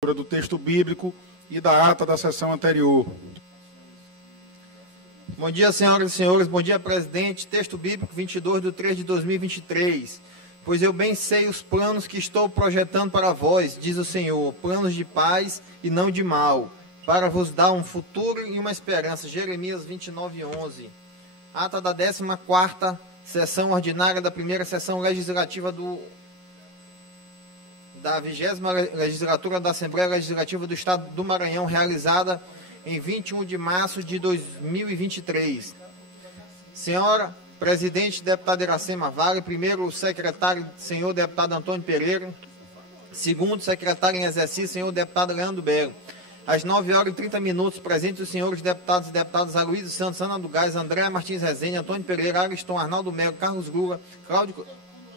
do texto bíblico e da ata da sessão anterior. Bom dia, senhoras e senhores. Bom dia, presidente. Texto bíblico 22/3/2023. Pois eu bem sei os planos que estou projetando para vós, diz o Senhor, planos de paz e não de mal, para vos dar um futuro e uma esperança. Jeremias 29:11. Ata da 14ª sessão ordinária da primeira sessão legislativa da 20ª legislatura da Assembleia Legislativa do Estado do Maranhão, realizada em 21 de março de 2023. Senhora presidente, deputado Iracema Vale. Primeiro, secretário, senhor deputado Antônio Pereira. Segundo, secretário em exercício, senhor deputado Leandro Belo. Às 9h30, presentes os senhores deputados e deputadas Aloysio Santos, Ana do Gás, Andréa Martins Rezende, Antônio Pereira, Ariston, Arnaldo Melo, Carlos Lula,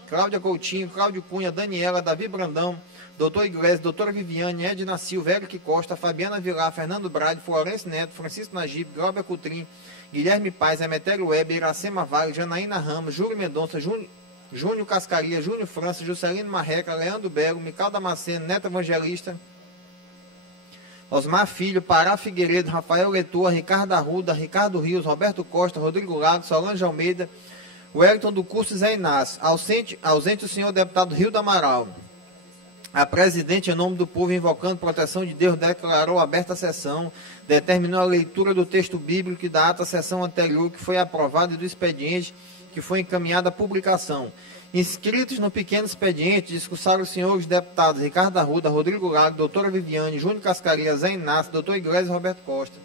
Cláudia Coutinho, Cláudio Cunha, Daniela, Davi Brandão, doutor Iglesias, doutora Viviane, Edna Silva, Eric Costa, Fabiana Vilar, Fernando Brade, Florencio Neto, Francisco Najib, Glauber Coutrin, Guilherme Paz, Emetério Weber, Iracema Vale, Janaína Ramos, Júlio Mendonça, Júnior Cascaria, Júnior França, Juscelino Marreca, Leandro Belo, Mical Damasceno, Neto Evangelista, Osmar Filho, Pará Figueiredo, Rafael Letua, Ricardo Arruda, Ricardo Rios, Roberto Costa, Rodrigo Lago, Solange Almeida, Wellington do Curso Zé Inácio. Ausente o senhor deputado Rio do Amaral. A presidente, em nome do povo, invocando proteção de Deus, declarou aberta a sessão, determinou a leitura do texto bíblico e da ata sessão anterior, que foi aprovada, e do expediente, que foi encaminhado à publicação. Inscritos no pequeno expediente, discursaram os senhores deputados Ricardo Arruda, Rodrigo Lago, doutora Viviane, Júnior Cascaria, Zé Inácio, doutor Iglesias e Roberto Costa.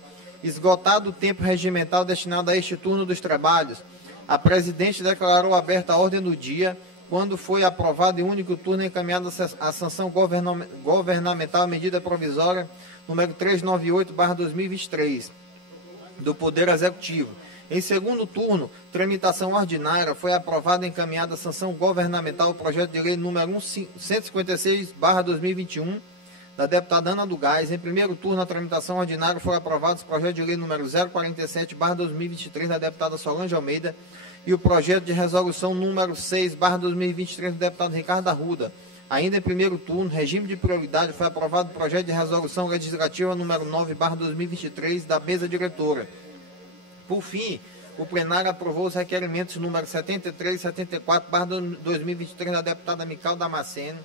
Esgotado o tempo regimental destinado a este turno dos trabalhos, a presidente declarou aberta a ordem do dia, quando foi aprovado em único turno encaminhada a sanção governamental à medida provisória número 398/2023 do Poder Executivo. Em segundo turno, tramitação ordinária, foi aprovada e encaminhada a sanção governamental ao projeto de lei número 156/2021 da deputada Ana do Gás. Em primeiro turno, a tramitação ordinária, foi aprovado o projeto de lei número 047/2023 da deputada Solange Almeida e o projeto de resolução número 6/2023 do deputado Ricardo Arruda. Ainda em primeiro turno, regime de prioridade, foi aprovado o projeto de resolução legislativa número 9/2023 da mesa diretora. Por fim, o plenário aprovou os requerimentos número 73 e 74/2023 da deputada Mical Damasceno,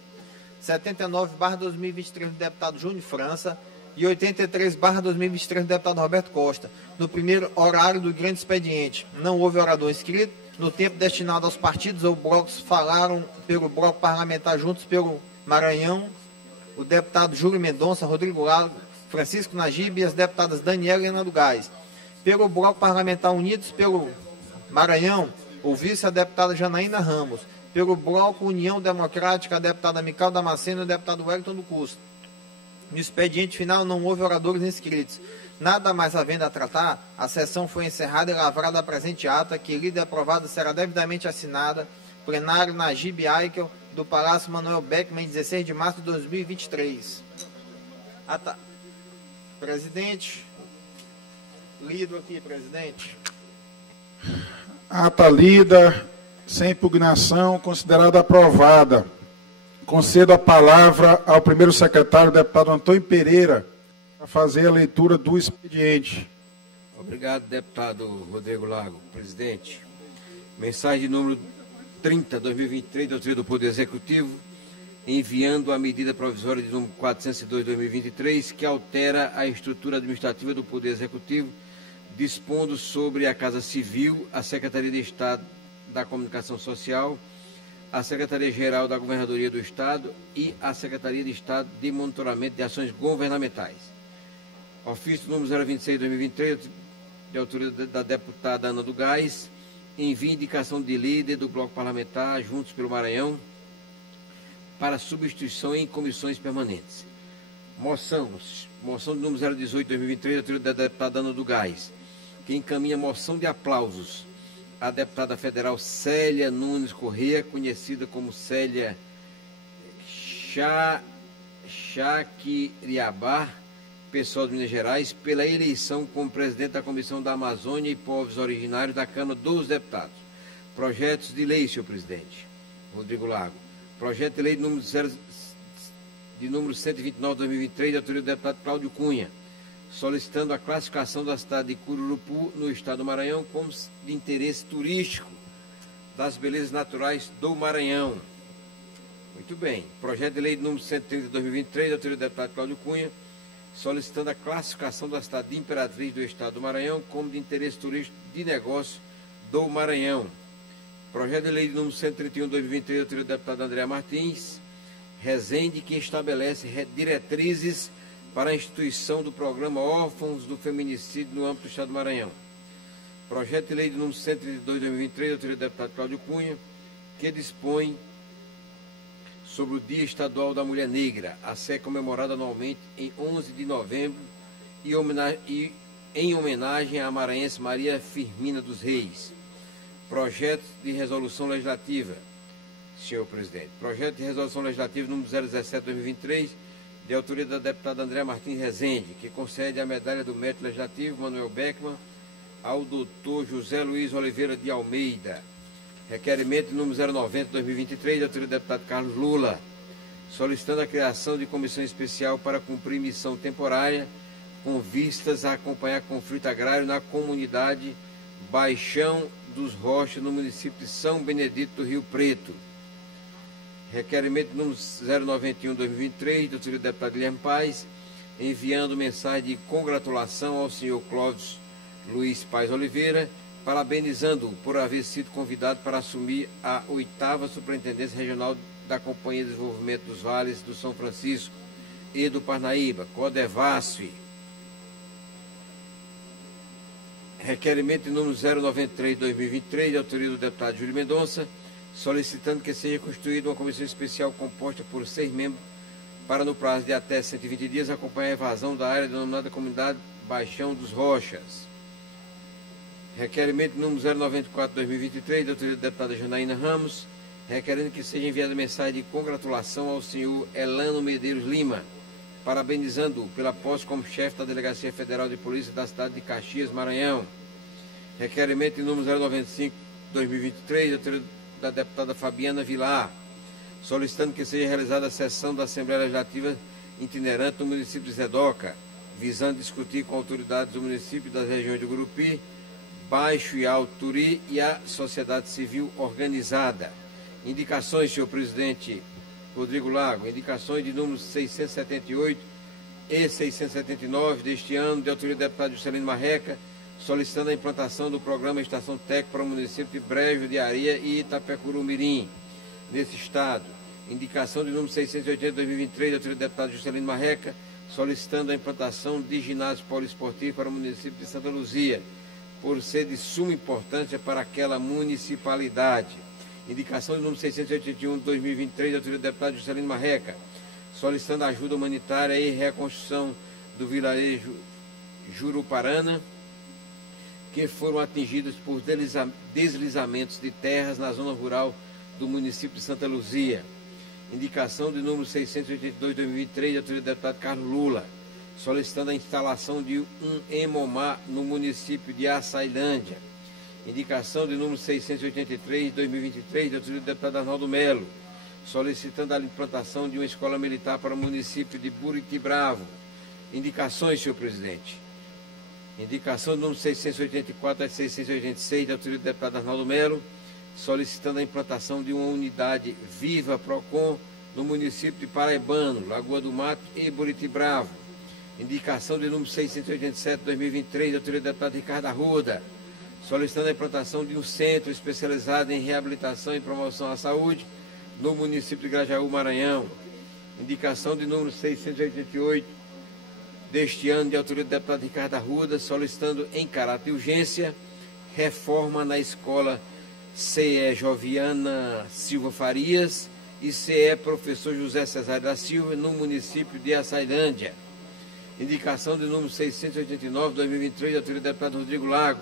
79/2023 do deputado Júnior França e 83/2023 do deputado Roberto Costa. No primeiro horário do grande expediente, não houve orador inscrito. No tempo destinado aos partidos ou blocos, falaram pelo bloco parlamentar Juntos pelo Maranhão o deputado Júlio Mendonça, Rodrigo Lago, Francisco Najib e as deputadas Daniela e Ana do Gás. Pelo bloco parlamentar Unidos pelo Maranhão, ouviu-se a deputada Janaína Ramos. Pelo bloco União Democrática, a deputada Mical Damasceno e o deputado Wellington do Curso. No expediente final, não houve oradores inscritos. Nada mais havendo a tratar, a sessão foi encerrada e lavrada a presente ata, que, lida e aprovada, será devidamente assinada. Plenário Najib Aikel, do Palácio Manuel Beckmann, 16 de março de 2023. Ata. Presidente. Lido aqui, presidente. Ata lida, sem impugnação, considerada aprovada. Concedo a palavra ao primeiro secretário, deputado Antônio Pereira, para fazer a leitura do expediente. Obrigado, deputado Rodrigo Lago. Presidente, mensagem de número 30/2023 da Autoridade do Poder Executivo, enviando a medida provisória de número 402/2023, que altera a estrutura administrativa do Poder Executivo, dispondo sobre a Casa Civil, a Secretaria de Estado da Comunicação Social, a Secretaria-Geral da Governadoria do Estado e a Secretaria de Estado de Monitoramento de Ações Governamentais. Ofício número 026/2023, de autoria da deputada Ana do Gás, envia indicação de líder do bloco parlamentar Juntos pelo Maranhão para substituição em comissões permanentes. Moção de número 018/2023, de autoria da deputada Ana do Gás, que encaminha moção de aplausos à deputada federal Célia Nunes Corrêa, conhecida como Célia Chaquiriabá, pessoal de Minas Gerais, pela eleição como presidente da Comissão da Amazônia e Povos Originários da Câmara dos Deputados. Projetos de lei, senhor presidente. Rodrigo Lago. Projeto de lei número de número 129 de 2023, de autoria do deputado Cláudio Cunha, solicitando a classificação da cidade de Cururupu, no estado do Maranhão, como de interesse turístico das belezas naturais do Maranhão. Muito bem. Projeto de lei de número 130 de 2023, de autoria do deputado Cláudio Cunha, solicitando a classificação da cidade de Imperatriz do estado do Maranhão como de interesse turístico de negócio do Maranhão. Projeto de lei de número 131 de 2023, de autoria do deputado André Martins Rezende, que estabelece diretrizes para a instituição do programa Órfãos do Feminicídio no âmbito do estado do Maranhão. Projeto de lei de número 132 de 2023, de autoria do deputado Cláudio Cunha, que dispõe sobre o Dia Estadual da Mulher Negra, a ser comemorado anualmente em 11 de novembro e em homenagem à maranhense Maria Firmina dos Reis. Projeto de resolução legislativa, senhor presidente. Projeto de resolução legislativa número 017 de 2023, de autoria da deputada André Martins Rezende, que concede a medalha do mérito legislativo Manuel Beckman ao doutor José Luiz Oliveira de Almeida. Requerimento número 090 de 2023, de autoria do deputado Carlos Lula, solicitando a criação de comissão especial para cumprir missão temporária com vistas a acompanhar conflito agrário na comunidade Baixão dos Rochas, no município de São Benedito do Rio Preto. Requerimento número 091 de 2023, de autoria do deputado Guilherme Paes, enviando mensagem de congratulação ao senhor Clóvis Luiz Paes Oliveira, parabenizando-o por haver sido convidado para assumir a 8ª Superintendência Regional da Companhia de Desenvolvimento dos Vales do São Francisco e do Parnaíba, Codevasf. Requerimento número 093 de 2023, de autoria do deputado Júlio Mendonça, solicitando que seja constituída uma comissão especial composta por 6 membros para, no prazo de até 120 dias, acompanhar a evasão da área denominada Comunidade Baixão dos Rochas. Requerimento número 094 de 2023, de autoria da deputada Janaína Ramos, requerendo que seja enviada mensagem de congratulação ao senhor Elano Medeiros Lima, parabenizando-o pela posse como chefe da Delegacia Federal de Polícia da cidade de Caxias, Maranhão. Requerimento número 095 de 2023, de autoria da deputada Fabiana Vilar, solicitando que seja realizada a sessão da Assembleia Legislativa itinerante no município de Zedoca, visando discutir com autoridades do município das regiões do Gurupi, Baixo e Alto Turi e a sociedade civil organizada. Indicações, senhor presidente Rodrigo Lago, indicações de números 678 e 679 deste ano, de autoria do deputado Juscelino Marreca, solicitando a implantação do programa Estação Técnica para o município de Brejo de Areia e Itapecuru-Mirim, nesse estado. Indicação de número 680 de 2023, de autoria do deputado Juscelino Marreca, solicitando a implantação de ginásio poliesportivo para o município de Santa Luzia, por ser de suma importância para aquela municipalidade. Indicação de número 681 de 2023, de autoria do deputado Juscelino Marreca, solicitando ajuda humanitária e reconstrução do vilarejo Juruparana, que foram atingidos por deslizamentos de terras na zona rural do município de Santa Luzia. Indicação de número 682 de 2023, de autoria do deputado Carlos Lula, solicitando a instalação de um hemomar no município de Açailândia. Indicação de número 683 de 2023, de autoria do deputado Arnaldo Melo, solicitando a implantação de uma escola militar para o município de Buriti Bravo. Indicações, senhor presidente. Indicação do número 684 a 686, da autoria do deputado Arnaldo Melo, solicitando a implantação de uma unidade Viva Procon no município de Paraibano, Lagoa do Mato e Buriti Bravo. Indicação de número 687 de 2023, da autoria do deputado Ricardo Arruda, solicitando a implantação de um centro especializado em reabilitação e promoção à saúde no município de Grajaú, Maranhão. Indicação de número 688 deste ano, de autoria do deputado Ricardo Arruda, solicitando em caráter de urgência reforma na escola CE Joviana Silva Farias e CE Professor José Cesário da Silva, no município de Açailândia. Indicação de número 689 de 2023, de autoria do deputado Rodrigo Lago,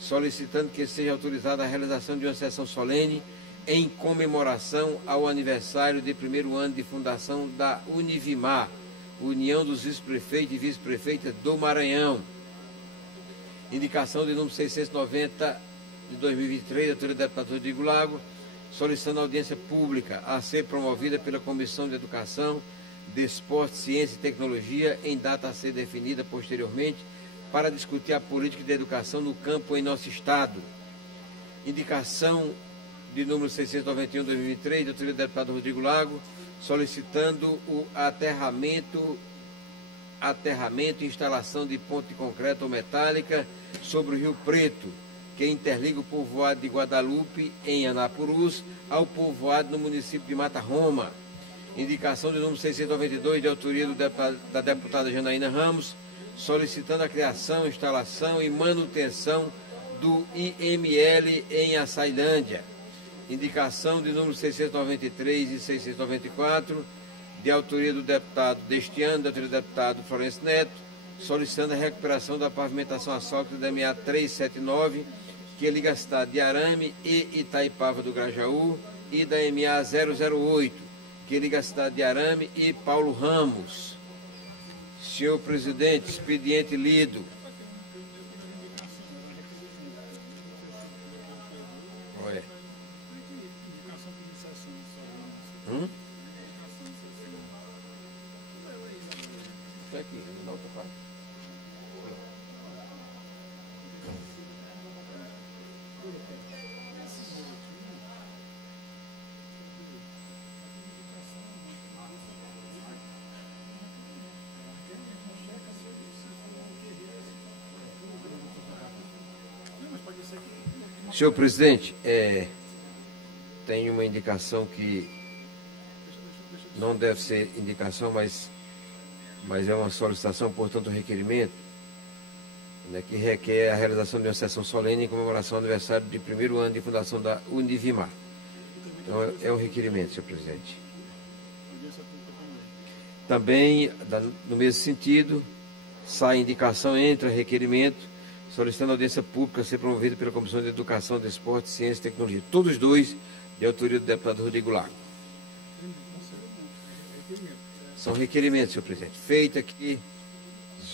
solicitando que seja autorizada a realização de uma sessão solene em comemoração ao aniversário de 1º ano de fundação da Univimar, União dos Vice-Prefeitos e Vice-Prefeitas do Maranhão. Indicação de número 690 de 2023, da autoria do deputado Rodrigo Lago, solicitando audiência pública a ser promovida pela Comissão de Educação Desporto, Ciência e Tecnologia, em data a ser definida posteriormente, para discutir a política de educação no campo em nosso Estado. Indicação de número 691/2023, de autoria do deputado Rodrigo Lago, solicitando o aterramento e instalação de ponte de concreto ou metálica sobre o Rio Preto, que interliga o povoado de Guadalupe, em Anapurus, ao povoado no município de Mata Roma. Indicação de número 692, de autoria da deputada Janaína Ramos, solicitando a criação, instalação e manutenção do IML em Açailândia. Indicação de número 693 e 694, de autoria do deputado deste ano, de autoria do deputado Florencio Neto, solicitando a recuperação da pavimentação asfáltica da MA 379, que liga a cidade de Arame e Itaipava do Grajaú, e da MA 008, que liga a cidade de Arame e Paulo Ramos. Senhor presidente, expediente lido. Olha. Está aqui, na outra parte. Senhor presidente, tem uma indicação que não deve ser indicação, mas é uma solicitação, portanto, um requerimento, né, que requer a realização de uma sessão solene em comemoração do aniversário de 1º ano de fundação da Univimar. Então, é um requerimento, senhor presidente. Também, no mesmo sentido, sai indicação, entra requerimento, solicitando audiência pública a ser promovida pela Comissão de Educação, Desporto, Ciência e Tecnologia. Todos dois de autoria do deputado Rodrigo Lago. São requerimentos, senhor presidente. Feito aqui.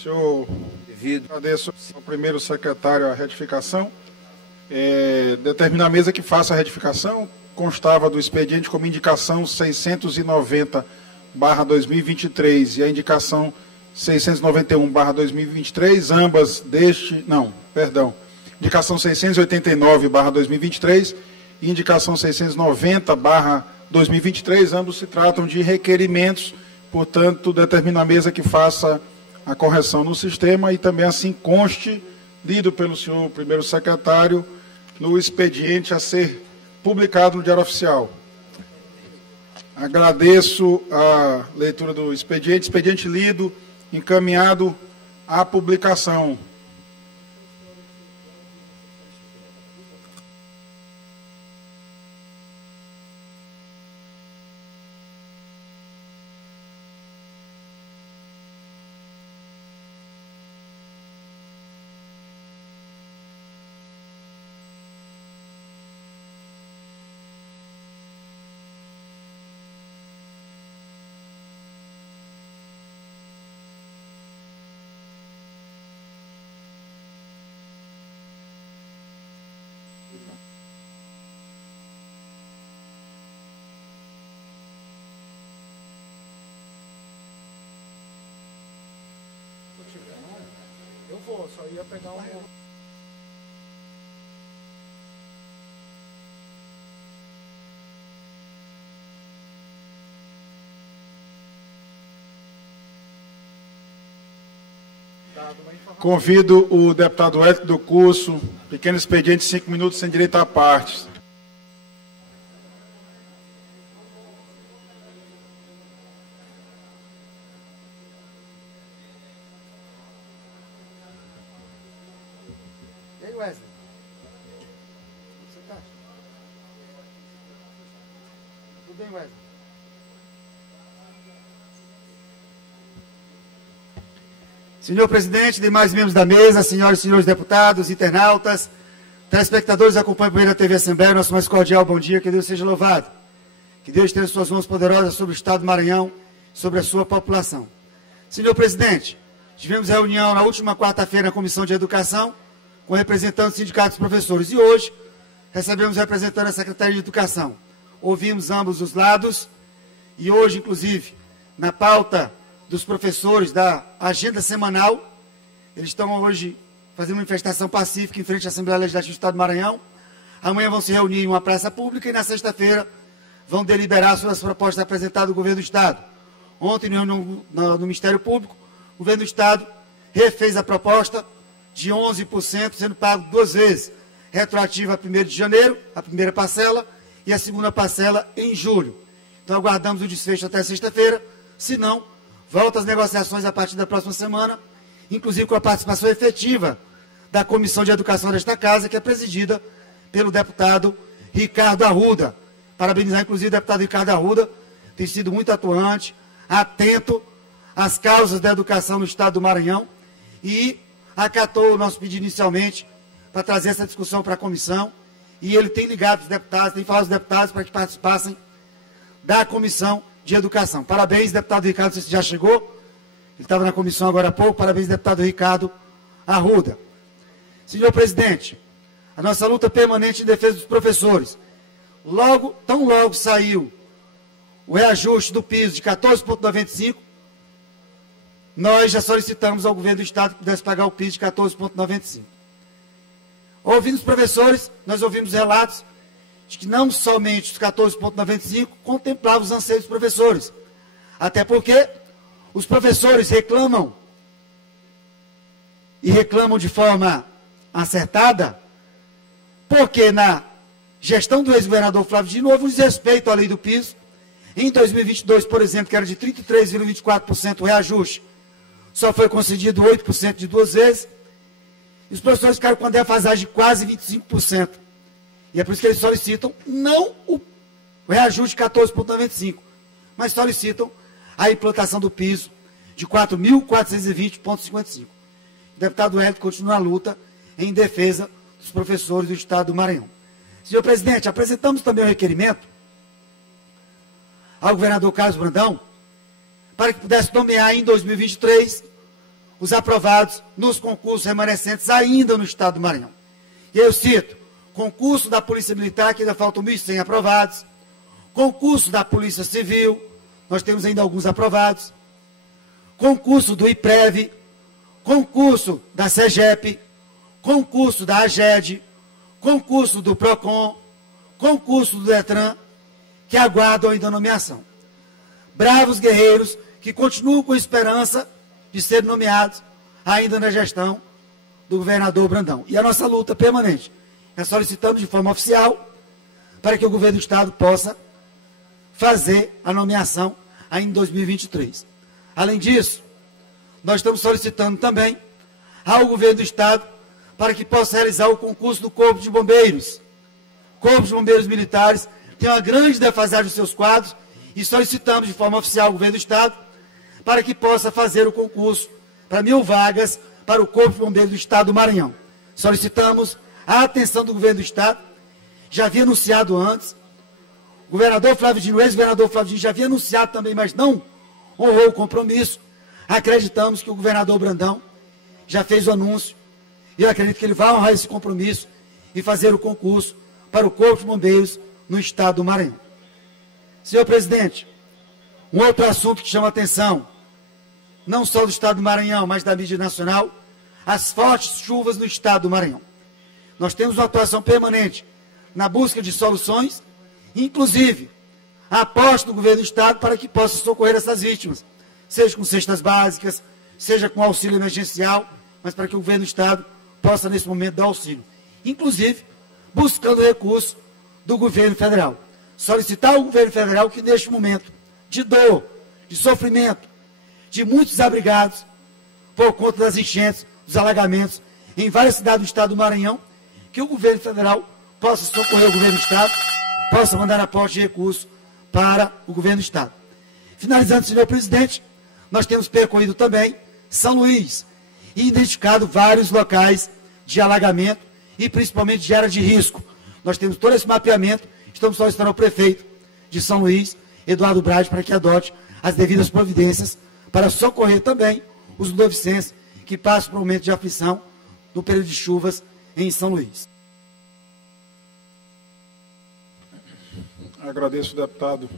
Senhor, agradeço ao primeiro secretário a retificação. Determina a mesa que faça a retificação. Constava do expediente como indicação 690/2023 e a indicação 691/2023, ambas indicação 689/2023 e indicação 690/2023, ambos se tratam de requerimentos, portanto, determina a mesa que faça a correção no sistema e também assim conste, lido pelo senhor primeiro secretário, no expediente a ser publicado no Diário Oficial. Agradeço a leitura do expediente lido, encaminhado à publicação. Eu vou, só ia pegar um... Convido o deputado Hélio do Curso, pequeno expediente, 5 minutos, sem direito à parte. E aí, Wesley? Você tá? Tudo bem, Wesley? Senhor presidente, demais membros da mesa, senhoras e senhores deputados, internautas, telespectadores que acompanham pela TV Assembleia, nosso mais cordial bom dia, que Deus seja louvado. Que Deus tenha suas mãos poderosas sobre o Estado do Maranhão, sobre a sua população. Senhor presidente, tivemos reunião na última quarta-feira na Comissão de Educação, com representantes do Sindicato dos Professores, e hoje recebemos representantes da Secretaria de Educação. Ouvimos ambos os lados, e hoje, inclusive, na pauta dos professores da agenda semanal. Eles estão hoje fazendo uma manifestação pacífica em frente à Assembleia Legislativa do Estado do Maranhão. Amanhã vão se reunir em uma praça pública e na sexta-feira vão deliberar sobre as propostas apresentadas do Governo do Estado. Ontem, no Ministério Público, o Governo do Estado refez a proposta de 11%, sendo pago 2 vezes, retroativa a 1º de janeiro, a primeira parcela, e a segunda parcela em julho. Então, aguardamos o desfecho até sexta-feira, se não, volta às negociações a partir da próxima semana, inclusive com a participação efetiva da Comissão de Educação desta Casa, que é presidida pelo deputado Ricardo Arruda. Parabenizar, inclusive, o deputado Ricardo Arruda, tem sido muito atuante, atento às causas da educação no Estado do Maranhão e acatou o nosso pedido inicialmente para trazer essa discussão para a comissão, e ele tem ligado os deputados, tem falado aos deputados para que participassem da Comissão de Educação. Parabéns, deputado Ricardo, não sei se já chegou, ele estava na comissão agora há pouco, parabéns, deputado Ricardo Arruda. Senhor presidente, a nossa luta permanente em defesa dos professores. Tão logo saiu o reajuste do piso de 14,95, nós já solicitamos ao governo do Estado que pudesse pagar o piso de 14,95. Ouvindo os professores, nós ouvimos relatos de que não somente os 14,95 contemplavam os anseios dos professores. Até porque os professores reclamam, e reclamam de forma acertada, porque na gestão do ex-governador Flávio Dino houve um desrespeito à lei do piso. Em 2022, por exemplo, que era de 33,24% o reajuste, só foi concedido 8% de 2 vezes, e os professores ficaram com a defasagem de quase 25%. E é por isso que eles solicitam não o reajuste de 14,95%, mas solicitam a implantação do piso de 4.420,55. O deputado Hélio continua a luta em defesa dos professores do Estado do Maranhão. Senhor presidente, apresentamos também um requerimento ao governador Carlos Brandão para que pudesse nomear em 2023 os aprovados nos concursos remanescentes ainda no Estado do Maranhão. E eu cito: concurso da Polícia Militar, que ainda faltam 1.100 aprovados, concurso da Polícia Civil, nós temos ainda alguns aprovados, concurso do IPREV, concurso da SEGEP, concurso da AGED, concurso do PROCON, concurso do DETRAN, que aguardam ainda a nomeação. Bravos guerreiros que continuam com esperança de serem nomeados ainda na gestão do governador Brandão. E a nossa luta permanente é solicitando de forma oficial para que o governo do Estado possa fazer a nomeação ainda em 2023. Além disso, nós estamos solicitando também ao governo do Estado para que possa realizar o concurso do Corpo de Bombeiros. Corpo de Bombeiros Militares tem uma grande defasagem dos seus quadros e solicitamos de forma oficial ao governo do Estado para que possa fazer o concurso para 1.000 vagas para o Corpo de Bombeiros do Estado do Maranhão. Solicitamos a atenção do governo do Estado, já havia anunciado antes, o governador Flávio Dino, o ex-governador Flávio Dino já havia anunciado também, mas não honrou o compromisso. Acreditamos que o governador Brandão já fez o anúncio e eu acredito que ele vai honrar esse compromisso e fazer o concurso para o Corpo de Bombeiros no Estado do Maranhão. Senhor presidente, um outro assunto que chama a atenção, não só do Estado do Maranhão, mas da mídia nacional, as fortes chuvas no Estado do Maranhão. Nós temos uma atuação permanente na busca de soluções, inclusive a aposta do governo do Estado para que possa socorrer essas vítimas, seja com cestas básicas, seja com auxílio emergencial, mas para que o governo do Estado possa, nesse momento, dar auxílio. Inclusive, buscando recurso do governo federal. Solicitar ao governo federal que, neste momento de dor, de sofrimento, de muitos desabrigados, por conta das enchentes, dos alagamentos, em várias cidades do Estado do Maranhão, que o governo federal possa socorrer o governo do Estado, possa mandar aporte de recursos para o governo do Estado. Finalizando, senhor presidente, nós temos percorrido também São Luís e identificado vários locais de alagamento e principalmente de área de risco. Nós temos todo esse mapeamento, estamos solicitando ao prefeito de São Luís, Eduardo Brade, para que adote as devidas providências para socorrer também os ludovicenses que passam por um momento de aflição no período de chuvas em São Luís. Agradeço, deputado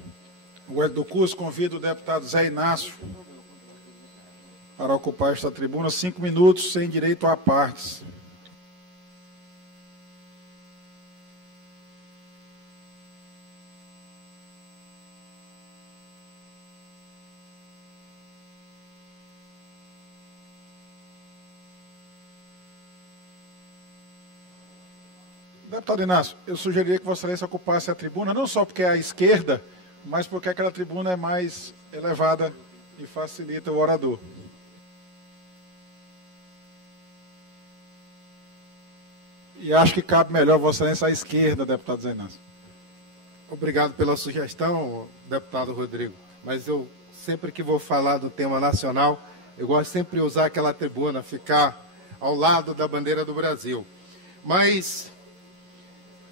O Hélio do Curso convida o deputado Zé Inácio para ocupar esta tribuna, 5 minutos, sem direito a partes. Deputado Inácio, eu sugeriria que Vossa Excelência ocupasse a tribuna, não só porque é à esquerda, mas porque aquela tribuna é mais elevada e facilita o orador. E acho que cabe melhor Vossa Excelência à esquerda, deputado Zé Inácio. Obrigado pela sugestão, deputado Rodrigo. Mas eu, sempre que vou falar do tema nacional, eu gosto sempre de usar aquela tribuna, ficar ao lado da bandeira do Brasil. Mas,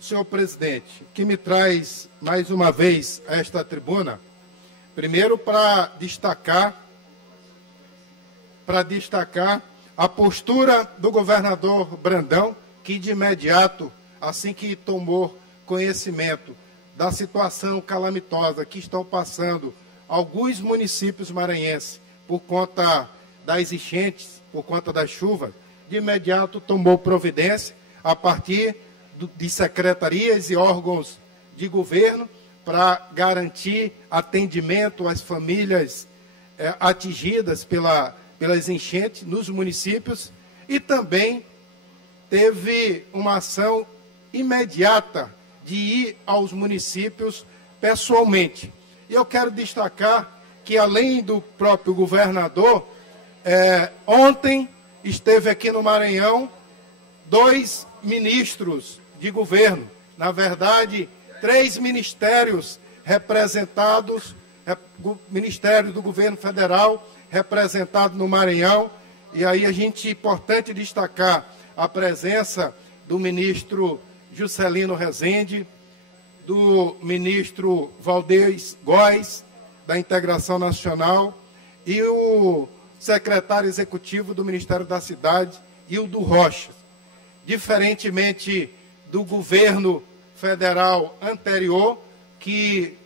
senhor presidente, o que me traz mais uma vez a esta tribuna, primeiro para destacar a postura do governador Brandão, que de imediato, assim que tomou conhecimento da situação calamitosa que estão passando alguns municípios maranhenses por conta das enchentes, por conta das chuvas, de imediato tomou providência a partir de secretarias e órgãos de governo para garantir atendimento às famílias atingidas pelas enchentes nos municípios e também teve uma ação imediata de ir aos municípios pessoalmente. E eu quero destacar que, além do próprio governador, ontem esteve aqui no Maranhão 2 ministros de governo, na verdade, 3 ministérios representados, Ministério do Governo Federal representado no Maranhão, e aí é importante destacar a presença do ministro Juscelino Rezende, do ministro Valdez Góes, da Integração Nacional, e o secretário executivo do Ministério da Cidade, Hildo Rocha. Diferentemente do governo federal anterior, que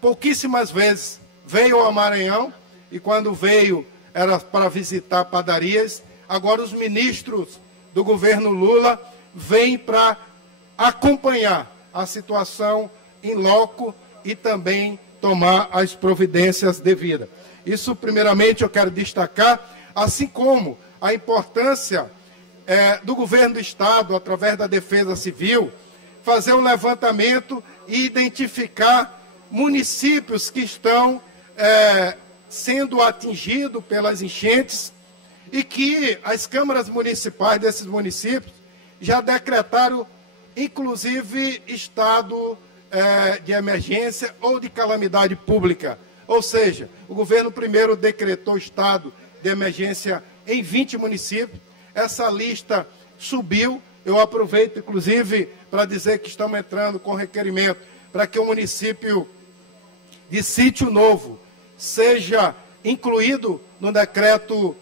pouquíssimas vezes veio ao Maranhão, e quando veio era para visitar padarias. Agora os ministros do governo Lula vêm para acompanhar a situação em loco e também tomar as providências devidas. Isso, primeiramente, eu quero destacar, assim como a importância do governo do Estado, através da Defesa Civil, fazer um levantamento e identificar municípios que estão sendo atingidos pelas enchentes e que as câmaras municipais desses municípios já decretaram, inclusive, estado de emergência ou de calamidade pública. Ou seja, o governo primeiro decretou estado de emergência em 20 municípios. Essa lista subiu. Eu aproveito, inclusive, para dizer que estamos entrando com requerimento para que o município de Sítio Novo seja incluído no decreto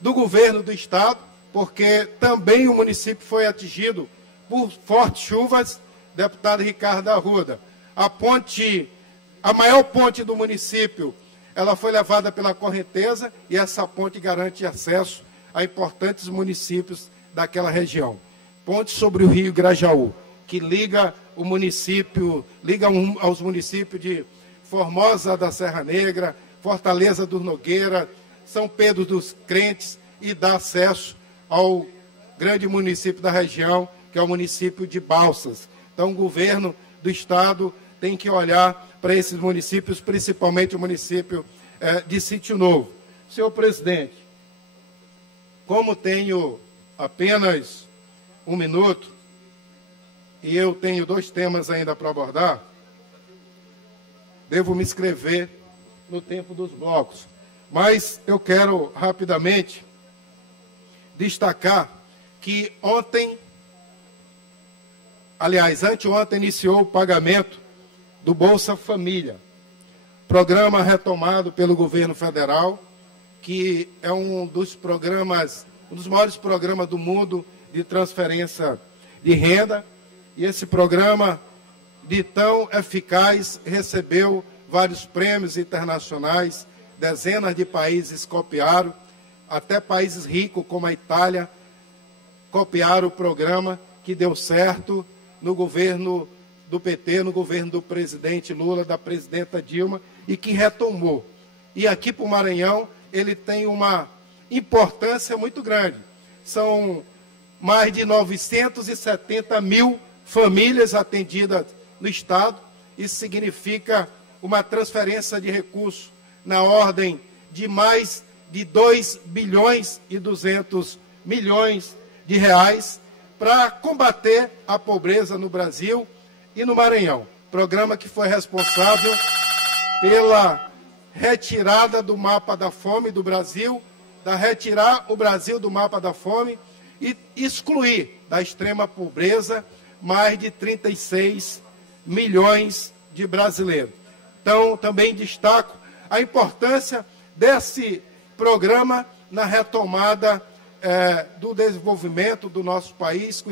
do governo do Estado, porque também o município foi atingido por fortes chuvas. Deputado Ricardo Arruda, a maior ponte do município, ela foi levada pela correnteza e essa ponte garante acesso a importantes municípios daquela região. Ponte sobre o rio Grajaú, que liga o município, aos municípios de Formosa da Serra Negra, Fortaleza do Nogueira, São Pedro dos Crentes e dá acesso ao grande município da região, que é o município de Balsas. Então, o governo do Estado tem que olhar para esses municípios, principalmente o município de Sítio Novo. Senhor presidente, como tenho apenas 1 minuto, e eu tenho 2 temas ainda para abordar, devo me inscrever no tempo dos blocos. Mas eu quero rapidamente destacar que anteontem iniciou o pagamento do Bolsa Família, programa retomado pelo governo federal, que é um dos maiores programas do mundo de transferência de renda, e esse programa de tão eficaz, recebeu vários prêmios internacionais, dezenas de países copiaram, até países ricos como a Itália copiaram o programa, que deu certo no governo do PT, no governo do presidente Lula, da presidenta Dilma, e que retomou. E aqui para o Maranhão, ele tem uma importância muito grande. São mais de 970 mil famílias atendidas no Estado. Isso significa uma transferência de recursos na ordem de mais de 2 bilhões e 200 milhões de reais para combater a pobreza no Brasil e no Maranhão. Programa que foi responsável pela retirada do mapa da fome do Brasil, retirar o Brasil do mapa da fome e excluir da extrema pobreza mais de 36 milhões de brasileiros. Então, também destaco a importância desse programa na retomada do desenvolvimento do nosso país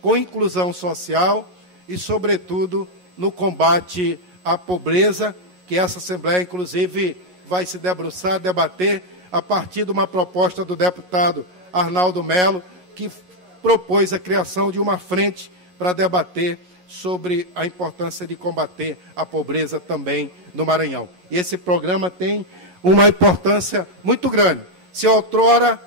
com inclusão social e, sobretudo, no combate à pobreza, que essa Assembleia, inclusive, vai se debruçar, debater, a partir de uma proposta do deputado Arnaldo Melo, que propôs a criação de uma frente para debater sobre a importância de combater a pobreza também no Maranhão. E esse programa tem uma importância muito grande. Se outrora,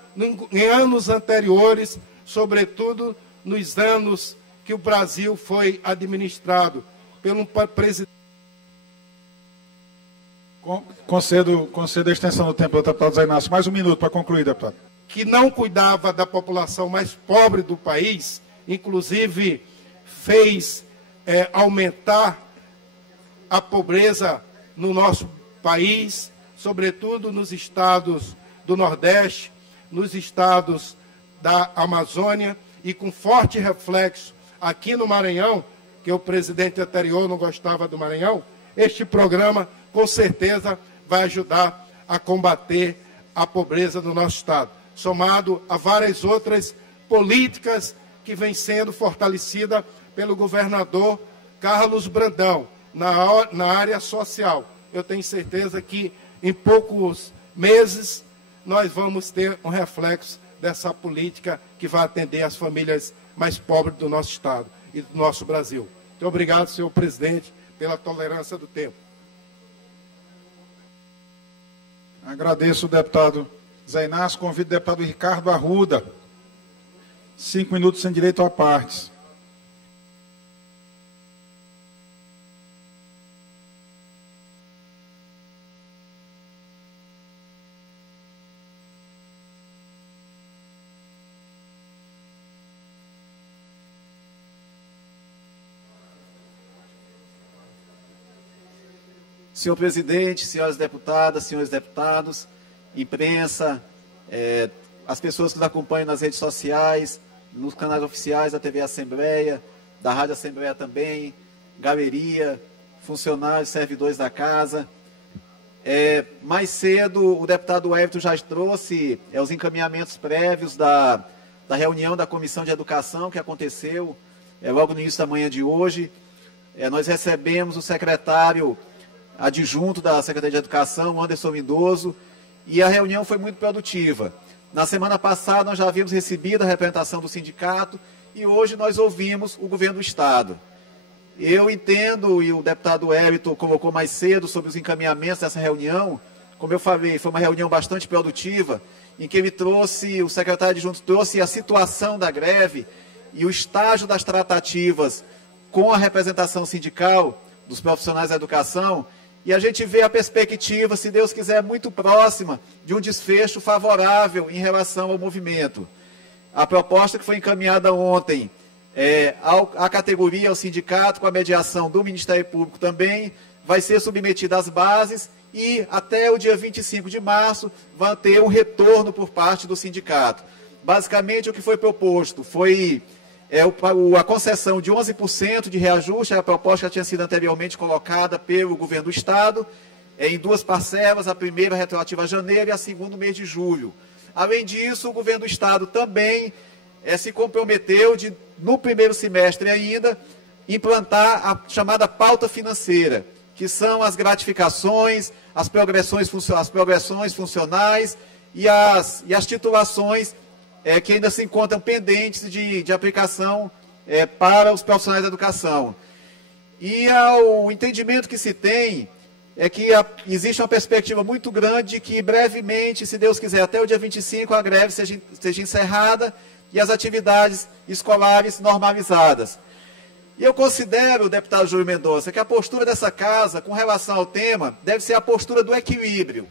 em anos anteriores, sobretudo nos anos que o Brasil foi administrado pelo presidente... Concedo a extensão do tempo do deputado Zé Inácio. Mais um minuto para concluir, deputado. Que não cuidava da população mais pobre do país, inclusive fez aumentar a pobreza no nosso país, sobretudo nos estados do Nordeste, nos estados da Amazônia, e com forte reflexo aqui no Maranhão, que o presidente anterior não gostava do Maranhão. Este programa, com certeza, vai ajudar a combater a pobreza no nosso estado, somado a várias outras políticas que vêm sendo fortalecida pelo governador Carlos Brandão, na área social. Eu tenho certeza que em poucos meses nós vamos ter um reflexo dessa política que vai atender as famílias mais pobres do nosso estado e do nosso Brasil. Muito obrigado, senhor presidente, pela tolerância do tempo. Agradeço o deputado Zé Inácio. Convido o deputado Ricardo Arruda. 5 minutos sem direito a partes. Senhor presidente, senhoras deputadas, senhores deputados, imprensa, as pessoas que nos acompanham nas redes sociais, nos canais oficiais da TV Assembleia, da Rádio Assembleia também, galeria, funcionários, servidores da casa. Mais cedo, o deputado Everton já trouxe os encaminhamentos prévios da reunião da Comissão de Educação que aconteceu logo no início da manhã de hoje. Nós recebemos o secretário adjunto da Secretaria de Educação, Anderson Lindoso, e a reunião foi muito produtiva. Na semana passada nós já havíamos recebido a representação do sindicato e hoje nós ouvimos o governo do Estado. Eu entendo, e o deputado Everton colocou mais cedo sobre os encaminhamentos dessa reunião, como eu falei, foi uma reunião bastante produtiva, em que ele trouxe, o secretário adjunto trouxe a situação da greve e o estágio das tratativas com a representação sindical dos profissionais da educação. E a gente vê a perspectiva, se Deus quiser, muito próxima de um desfecho favorável em relação ao movimento. A proposta que foi encaminhada ontem à categoria, ao sindicato, com a mediação do Ministério Público também, vai ser submetida às bases e até o dia 25 de março vai ter um retorno por parte do sindicato. Basicamente, o que foi proposto foi a concessão de 11% de reajuste, a proposta que tinha sido anteriormente colocada pelo governo do Estado, em 2 parcelas, a primeira retroativa a janeiro e a segunda no mês de julho. Além disso, o governo do Estado também se comprometeu de, no primeiro semestre ainda, implantar a chamada pauta financeira, que são as gratificações, as progressões funcionais e as titulações que ainda se encontram pendentes de aplicação para os profissionais da educação. E o entendimento que se tem é que existe uma perspectiva muito grande de que brevemente, se Deus quiser, até o dia 25, a greve seja encerrada e as atividades escolares normalizadas. E eu considero, deputado Júlio Mendonça, que a postura dessa casa, com relação ao tema, deve ser a postura do equilíbrio.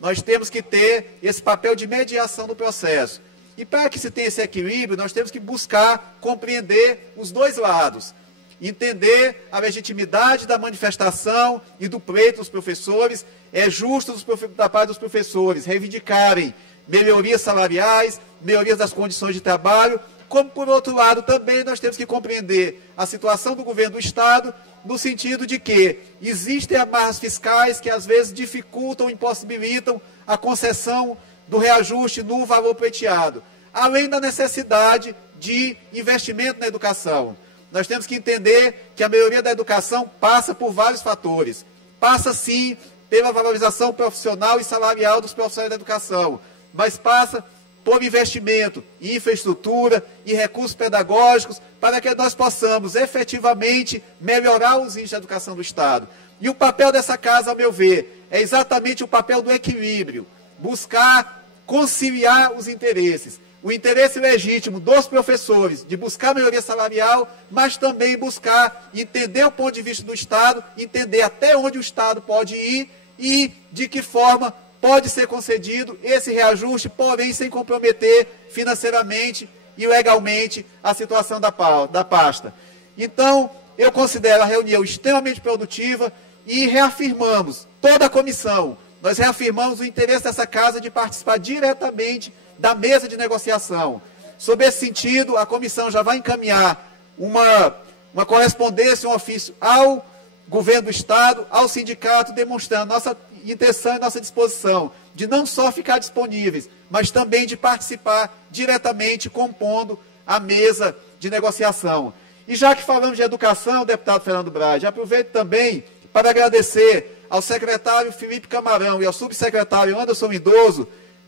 Nós temos que ter esse papel de mediação do processo. E para que se tenha esse equilíbrio, nós temos que buscar compreender os dois lados. Entender a legitimidade da manifestação e do pleito dos professores. É justo da parte dos professores reivindicarem melhorias salariais, melhorias das condições de trabalho, como, por outro lado, também nós temos que compreender a situação do governo do Estado, no sentido de que existem amarras fiscais que, às vezes, dificultam, impossibilitam a concessão do reajuste no valor pleiteado, além da necessidade de investimento na educação. Nós temos que entender que a melhoria da educação passa por vários fatores. Passa, sim, pela valorização profissional e salarial dos profissionais da educação, mas passa por investimento em infraestrutura e recursos pedagógicos para que nós possamos efetivamente melhorar os índices de educação do Estado. E o papel dessa casa, ao meu ver, é exatamente o papel do equilíbrio, buscar conciliar os interesses. O interesse legítimo dos professores de buscar melhoria salarial, mas também buscar entender o ponto de vista do Estado, entender até onde o Estado pode ir e de que forma pode ser concedido esse reajuste, porém sem comprometer financeiramente e legalmente a situação da pasta. Então, eu considero a reunião extremamente produtiva e reafirmamos, toda a comissão, nós reafirmamos o interesse dessa casa de participar diretamente da mesa de negociação. Sob esse sentido, a comissão já vai encaminhar uma correspondência, um ofício ao governo do Estado, ao sindicato, demonstrando nossa intenção e nossa disposição de não só ficar disponíveis, mas também de participar diretamente, compondo a mesa de negociação. E já que falamos de educação, deputado Fernando Brade, aproveito também para agradecer ao secretário Felipe Camarão e ao subsecretário Anderson Lindoso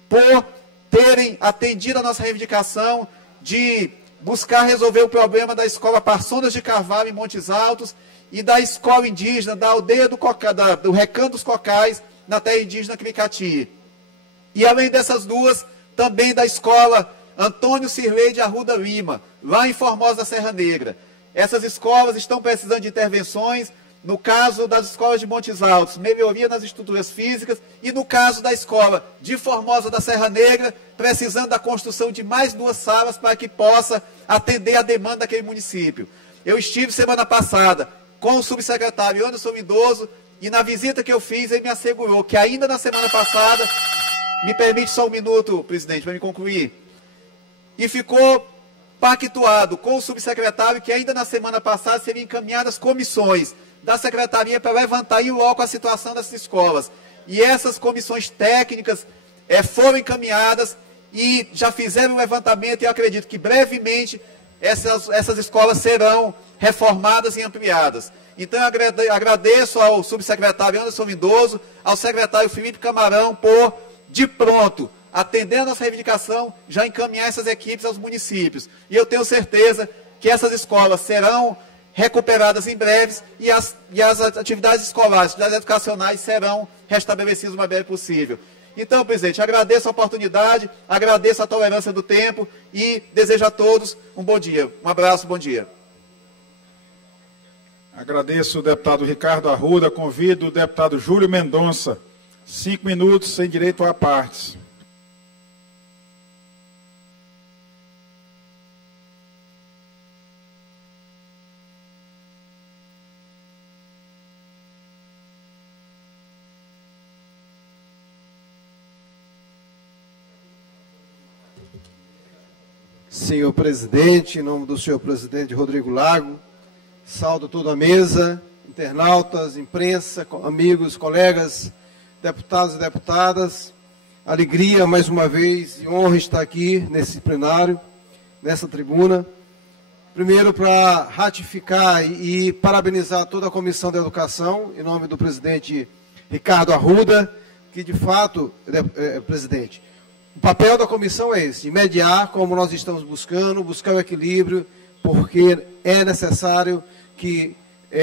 por terem atendido a nossa reivindicação de buscar resolver o problema da escola Parçonas de Carvalho em Montes Altos e da escola indígena, da aldeia do Recanto dos Cocais, na terra indígena Cricati. E além dessas duas, também da escola Antônio Cirlei de Arruda Lima, lá em Formosa da Serra Negra. Essas escolas estão precisando de intervenções, no caso das escolas de Montes Altos, melhoria nas estruturas físicas, e no caso da escola de Formosa da Serra Negra, precisando da construção de mais 2 salas para que possa atender a demanda daquele município. Eu estive semana passada com o subsecretário Anderson Lindoso, e na visita que eu fiz, ele me assegurou que ainda na semana passada, me permite só um minuto, presidente, para me concluir, e ficou pactuado com o subsecretário que ainda na semana passada seriam encaminhadas comissões da secretaria para levantar em loco a situação dessas escolas. E essas comissões técnicas foram encaminhadas e já fizeram o levantamento, e eu acredito que brevemente essas escolas serão reformadas e ampliadas. Então, eu agradeço ao subsecretário Anderson Lindoso, ao secretário Felipe Camarão, por, de pronto, atender a nossa reivindicação, já encaminhar essas equipes aos municípios. E eu tenho certeza que essas escolas serão recuperadas em breves e as atividades escolares, atividades educacionais serão restabelecidas o mais breve possível. Então, presidente, agradeço a oportunidade, agradeço a tolerância do tempo e desejo a todos um bom dia. Um abraço, bom dia. Agradeço o deputado Ricardo Arruda, convido o deputado Júlio Mendonça. 5 minutos, sem direito a partes. Senhor presidente, em nome do senhor presidente Rodrigo Lago, saúdo toda a mesa, internautas, imprensa, amigos, colegas, deputados e deputadas. Alegria, mais uma vez, e honra estar aqui nesse plenário, nessa tribuna. primeiro para ratificar e parabenizar toda a Comissão da Educação, em nome do presidente Ricardo Arruda, que de fato, presidente, o papel da comissão é esse, de mediar, como nós estamos buscando, buscar o equilíbrio, porque é necessário que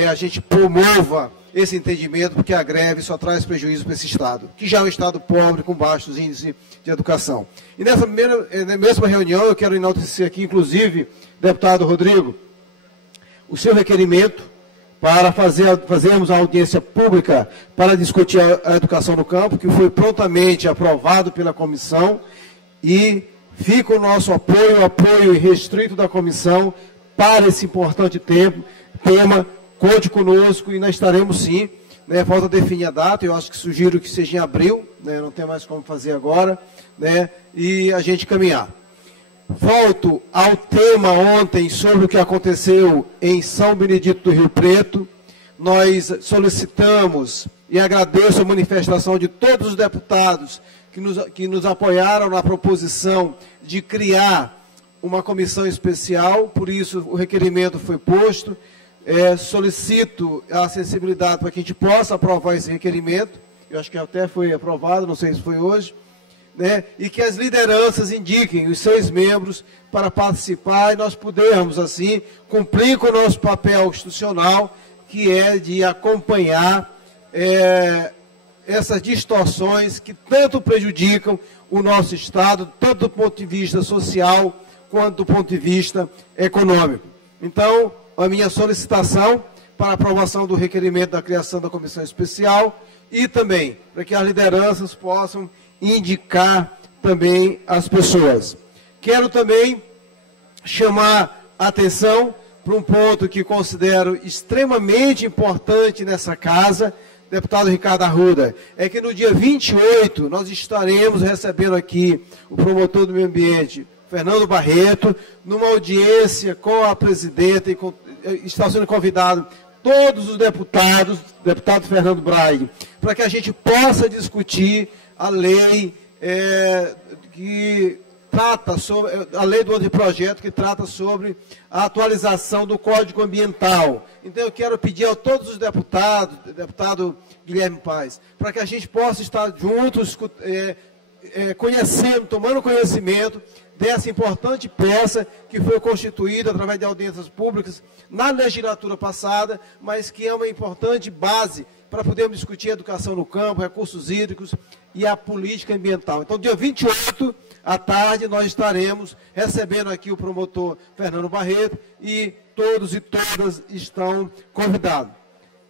a gente promova esse entendimento, porque a greve só traz prejuízo para esse Estado, que já é um Estado pobre, com baixos índices de educação. E nessa mesma reunião, eu quero enaltecer aqui, inclusive, deputado Rodrigo, o seu requerimento para fazermos a audiência pública para discutir a educação no campo, que foi prontamente aprovado pela comissão, e fica o nosso apoio irrestrito da comissão para esse importante tema. Conte conosco e nós estaremos sim, né, falta definir a data, eu acho que sugiro que seja em abril, né, não tem mais como fazer agora, né, e a gente caminhar. Volto ao tema ontem sobre o que aconteceu em São Benedito do Rio Preto. Nós solicitamos e agradeço a manifestação de todos os deputados que nos apoiaram na proposição de criar uma comissão especial, por isso o requerimento foi posto. Solicito a sensibilidade para que a gente possa aprovar esse requerimento, eu acho que até foi aprovado, não sei se foi hoje, né? E que as lideranças indiquem os seus membros para participar e nós pudermos, assim, cumprir com o nosso papel institucional, que é de acompanhar essas distorções que tanto prejudicam o nosso Estado, tanto do ponto de vista social quanto do ponto de vista econômico. Então, a minha solicitação para aprovação do requerimento da criação da comissão especial e também para que as lideranças possam indicar também as pessoas. Quero também chamar a atenção para um ponto que considero extremamente importante nessa casa, deputado Ricardo Arruda, é que no dia 28 nós estaremos recebendo aqui o promotor do meio ambiente, Fernando Barreto, numa audiência com a presidenta, e está sendo convidado todos os deputados, deputado Fernando Braille, para que a gente possa discutir a lei que trata sobre, a lei do anteprojeto que trata sobre a atualização do Código Ambiental. Então eu quero pedir a todos os deputados, deputado Guilherme Paes, para que a gente possa estar juntos, conhecendo, tomando conhecimento dessa importante peça que foi constituída através de audiências públicas na legislatura passada, mas que é uma importante base para podermos discutir a educação no campo, recursos hídricos e a política ambiental. Então, dia 28, à tarde, nós estaremos recebendo aqui o promotor Fernando Barreto e todos e todas estão convidados.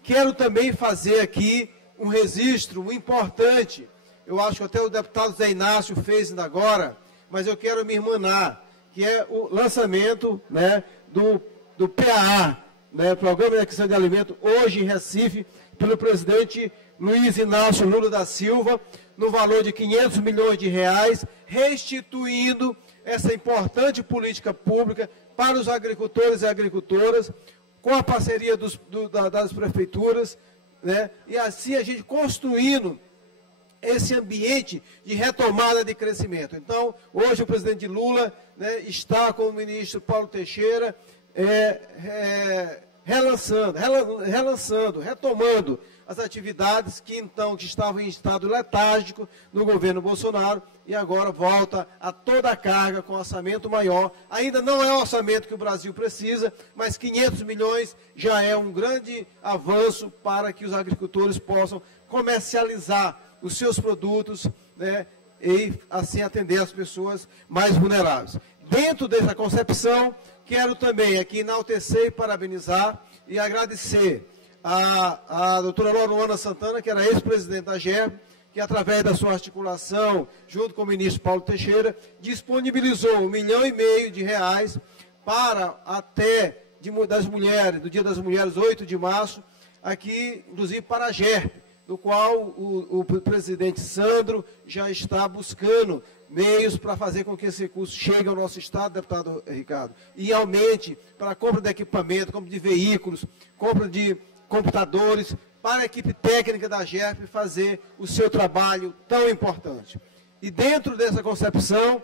Quero também fazer aqui um registro importante, eu acho que até o deputado Zé Inácio fez ainda agora, mas eu quero me irmanar, que é o lançamento, né, do PAA, né, Programa de Aquisição de Alimento, hoje em Recife, pelo presidente Luiz Inácio Lula da Silva, no valor de R$500 milhões, restituindo essa importante política pública para os agricultores e agricultoras, com a parceria das prefeituras, né, e assim a gente construindo esse ambiente de retomada de crescimento. Então, hoje o presidente Lula, né, está com o ministro Paulo Teixeira, retomando as atividades que estavam em estado letárgico no governo Bolsonaro e agora volta a toda a carga com orçamento maior. Ainda não é o orçamento que o Brasil precisa, mas 500 milhões já é um grande avanço para que os agricultores possam comercializar os seus produtos, né, e assim atender as pessoas mais vulneráveis. Dentro dessa concepção, quero também aqui enaltecer e parabenizar e agradecer a doutora Loruana Santana, que era ex-presidente da GERB, que através da sua articulação, junto com o ministro Paulo Teixeira, disponibilizou R$1,5 milhão para até das mulheres, do Dia das Mulheres, 8 de março, aqui, inclusive para a GERB, do qual o presidente Sandro já está buscando meios para fazer com que esse recurso chegue ao nosso Estado, deputado Ricardo, e aumente para a compra de equipamento, compra de veículos, compra de computadores, para a equipe técnica da GERP fazer o seu trabalho tão importante. E dentro dessa concepção,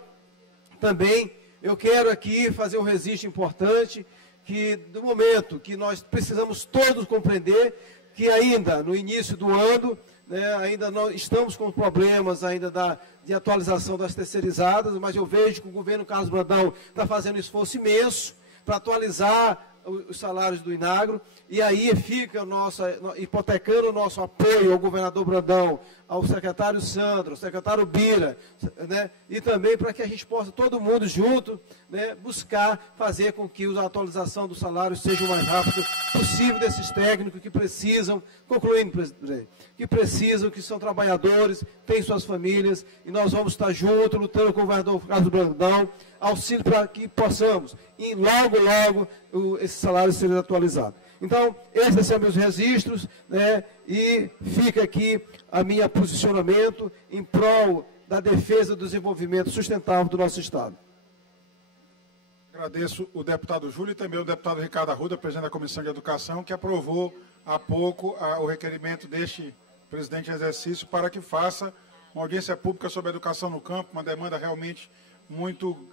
também, eu quero aqui fazer um registro importante, que do momento que nós precisamos todos compreender que ainda no início do ano, né, ainda não estamos com problemas ainda de atualização das terceirizadas, mas eu vejo que o governo Carlos Brandão está fazendo um esforço imenso para atualizar os salários do Inagro, e aí fica hipotecando o nosso apoio ao governador Brandão, ao secretário Sandro, ao secretário Bira, né, e também para que a gente possa, todo mundo junto, né, buscar fazer com que a atualização dos salários seja o mais rápido possível desses técnicos que precisam, concluindo, presidente, que são trabalhadores, têm suas famílias, e nós vamos estar juntos, lutando com o governador Carlos Brandão, auxílio para que possamos, e logo, esses salários serem atualizados. Então, esses são meus registros, né, e fica aqui a minha posicionamento em prol da defesa do desenvolvimento sustentável do nosso Estado. Agradeço o deputado Júlio e também o deputado Ricardo Arruda, presidente da Comissão de Educação, que aprovou há pouco o requerimento deste presidente em exercício para que faça uma audiência pública sobre a educação no campo, uma demanda realmente muito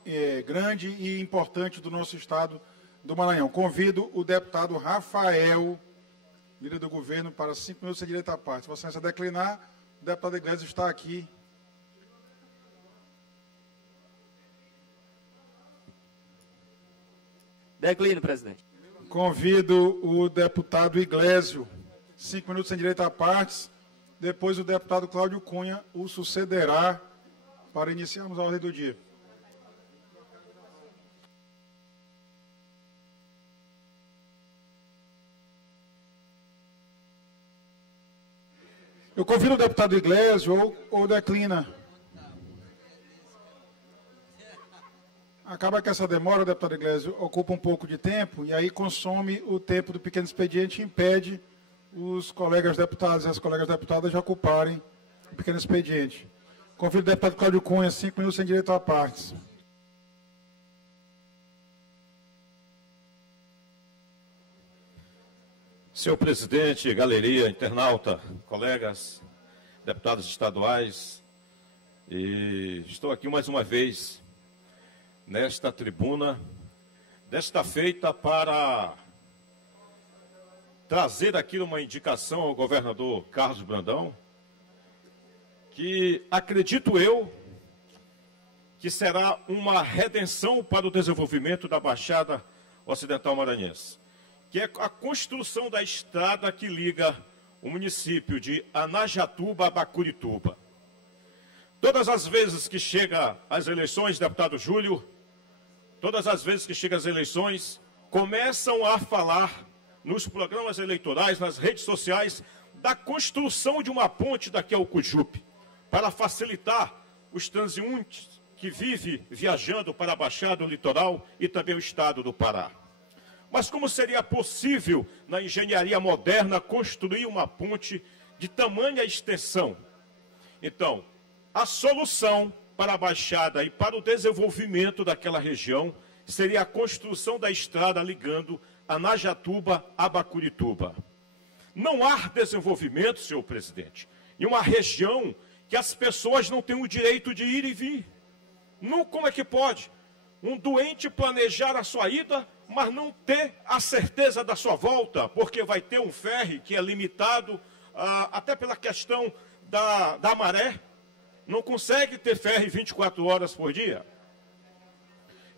grande e importante do nosso Estado do Maranhão. Convido o deputado Rafael, líder do governo, para 5 minutos sem direito à parte. Se Vossa Excelência declinar, o deputado Iglesias está aqui. Declino, presidente. Convido o deputado Iglesias, 5 minutos sem direito à parte. Depois o deputado Cláudio Cunha o sucederá para iniciarmos a ordem do dia. Eu convido o deputado Iglesias ou declina. Acaba que essa demora, deputado Iglesias, ocupa um pouco de tempo e aí consome o tempo do pequeno expediente e impede os colegas deputados e as colegas deputadas de ocuparem o pequeno expediente. Convido o deputado Cláudio Cunha, 5 minutos sem direito à parte. Senhor presidente, galeria, internauta, colegas, deputados estaduais, e estou aqui mais uma vez nesta tribuna, desta feita para trazer aqui uma indicação ao governador Carlos Brandão, que acredito eu que será uma redenção para o desenvolvimento da Baixada Ocidental Maranhense, que é a construção da estrada que liga o município de Anajatuba a Bacurituba. Todas as vezes que chega as eleições, deputado Júlio, todas as vezes que chega as eleições, começam a falar nos programas eleitorais, nas redes sociais, da construção de uma ponte daqui ao Cujupe, para facilitar os transeuntes que vivem viajando para a Baixada, o litoral e também o estado do Pará. Mas como seria possível, na engenharia moderna, construir uma ponte de tamanha extensão? Então, a solução para a Baixada e para o desenvolvimento daquela região seria a construção da estrada ligando Anajatuba a Bacurituba. Não há desenvolvimento, senhor presidente, em uma região que as pessoas não têm o direito de ir e vir. Não, como é que pode um doente planejar a sua ida, mas não ter a certeza da sua volta, porque vai ter um ferry que é limitado, até pela questão da maré, não consegue ter ferry 24 horas por dia.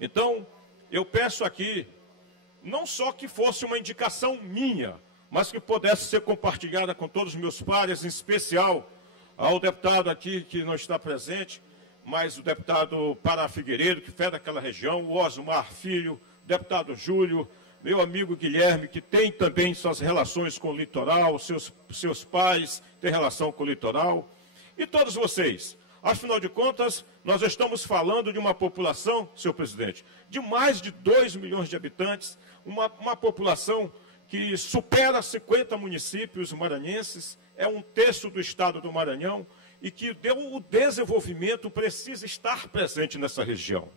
Então, eu peço aqui, não só que fosse uma indicação minha, mas que pudesse ser compartilhada com todos os meus pares, em especial ao deputado aqui que não está presente, mas o deputado Pará Figueiredo, que é daquela região, o Osmar Filho, deputado Júlio, meu amigo Guilherme, que tem também suas relações com o litoral, seus pais têm relação com o litoral, e todos vocês. Afinal de contas, nós estamos falando de uma população, senhor presidente, de mais de 2 milhões de habitantes, uma população que supera 50 municípios maranhenses, é 1/3 do estado do Maranhão, e que o desenvolvimento precisa estar presente nessa região.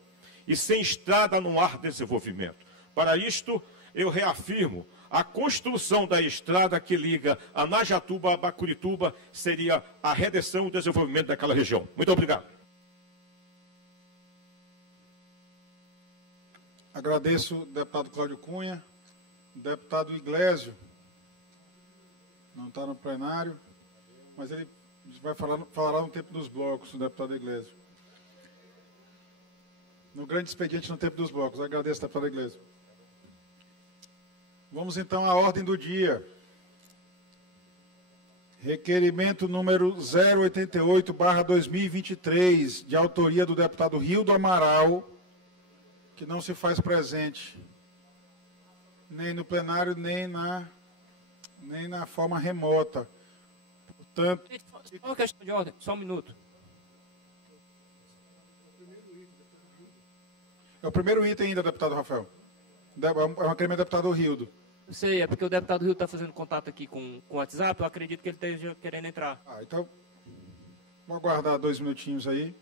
E sem estrada não há desenvolvimento. Para isto, eu reafirmo, a construção da estrada que liga Anajatuba a Bacurituba seria a redenção e o desenvolvimento daquela região. Muito obrigado. Agradeço o deputado Cláudio Cunha, o deputado Iglesio, não está no plenário, mas ele vai falar no tempo dos blocos, o deputado Iglesio. No grande expediente no tempo dos blocos. Agradeço, deputado Iglesio. Vamos então à ordem do dia. Requerimento número 088/2023, de autoria do deputado Rildo Amaral, que não se faz presente, nem no plenário, nem na forma remota. Portanto... Só uma questão de ordem, só um minuto. É o primeiro item ainda, deputado Rafael. É um requerimento do deputado Rildo. Eu sei, é porque o deputado Rildo está fazendo contato aqui com o WhatsApp, eu acredito que ele esteja querendo entrar. Então, vou aguardar 2 minutinhos aí.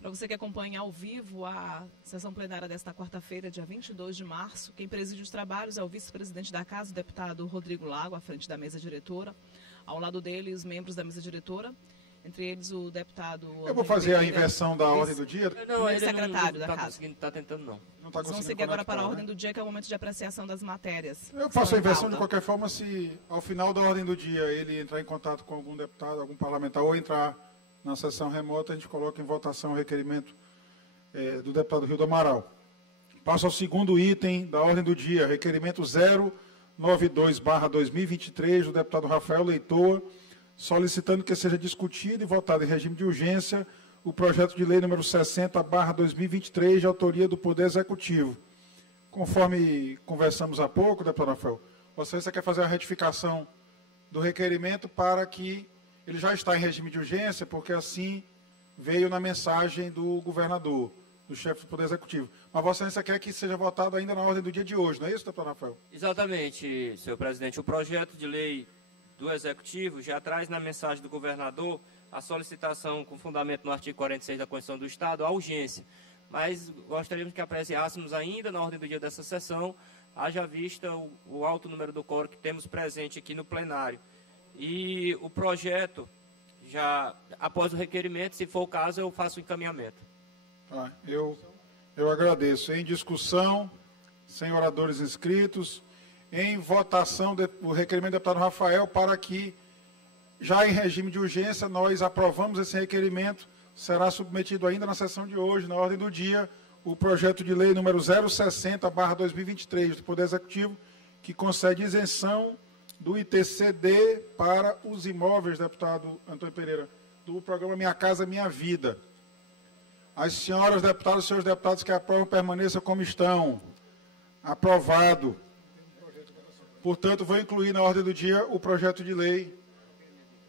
Para você que acompanha ao vivo a sessão plenária desta quarta-feira, dia 22 de março, quem preside os trabalhos é o vice-presidente da Casa, o deputado Rodrigo Lago, à frente da mesa diretora. Ao lado dele, os membros da mesa diretora, entre eles o deputado... Eu vou fazer a inversão da ordem do dia. Não, ele secretário da não Casa. está tentando, não. Não está conseguindo. Vamos seguir agora para a ordem do dia, que é o momento de apreciação das matérias. Eu faço a inversão de qualquer forma se, ao final da ordem do dia, ele entrar em contato com algum deputado, algum parlamentar, ou entrar na sessão remota, a gente coloca em votação o requerimento do deputado Rildo Amaral. Passo ao segundo item da ordem do dia, requerimento 092/2023, do deputado Rafael Leitoa, solicitando que seja discutido e votado em regime de urgência o projeto de lei número 60/2023, de autoria do Poder Executivo. Conforme conversamos há pouco, deputado Rafael, você quer fazer a retificação do requerimento para que ele já está em regime de urgência, porque assim veio na mensagem do governador, do chefe do Poder Executivo. Mas Vossa Excelência quer que seja votado ainda na ordem do dia de hoje, não é isso, deputado Rafael? Exatamente, senhor presidente. O projeto de lei do Executivo já traz na mensagem do governador a solicitação com fundamento no artigo 46 da Constituição do Estado, a urgência. Mas gostaríamos que apreciássemos ainda na ordem do dia dessa sessão, haja vista o alto número do quórum que temos presente aqui no plenário. E o projeto, já após o requerimento, se for o caso, eu faço o encaminhamento. Eu agradeço. Em discussão, sem oradores inscritos, em votação o requerimento do deputado Rafael para que, já em regime de urgência, nós aprovamos esse requerimento, será submetido ainda na sessão de hoje, na ordem do dia, o projeto de lei número 060/2023 do Poder Executivo, que concede isenção do ITCD para os imóveis, deputado Antônio Pereira, do programa Minha Casa Minha Vida. As senhoras deputadas e senhores deputados que aprovam permaneçam como estão. Aprovado. Portanto, vou incluir na ordem do dia o projeto de lei,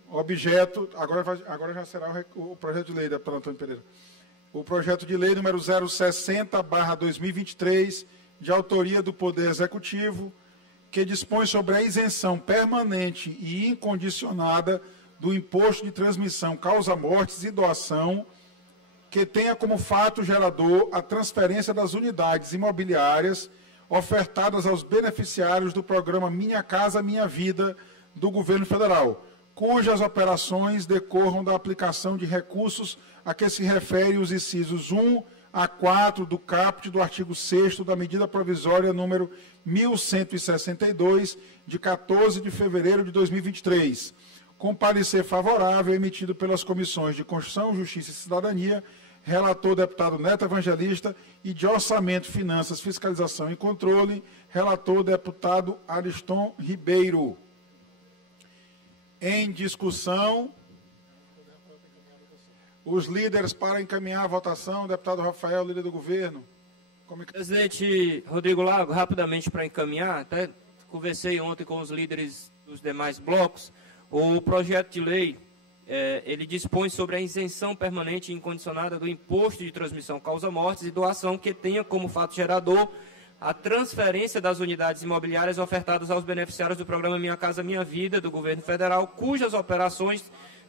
objeto, agora já será o projeto de lei, deputado Antônio Pereira. O projeto de lei número 060/2023, de autoria do Poder Executivo, que dispõe sobre a isenção permanente e incondicionada do imposto de transmissão, causa-mortes e doação, que tenha como fato gerador a transferência das unidades imobiliárias ofertadas aos beneficiários do programa Minha Casa Minha Vida do Governo Federal, cujas operações decorram da aplicação de recursos a que se referem os incisos 1 a 4 do caput do artigo 6º da medida provisória número 1162, de 14 de fevereiro de 2023, com parecer favorável emitido pelas comissões de Constituição, Justiça e Cidadania, relator deputado Neto Evangelista, e de Orçamento, Finanças, Fiscalização e Controle, relator deputado Ariston Ribeiro. Em discussão, os líderes para encaminhar a votação, deputado Rafael, líder do governo. Presidente Rodrigo Lago, rapidamente para encaminhar, até conversei ontem com os líderes dos demais blocos, o projeto de lei, ele dispõe sobre a isenção permanente e incondicionada do imposto de transmissão causa-mortes e doação que tenha como fato gerador a transferência das unidades imobiliárias ofertadas aos beneficiários do programa Minha Casa Minha Vida, do Governo Federal, cujas operações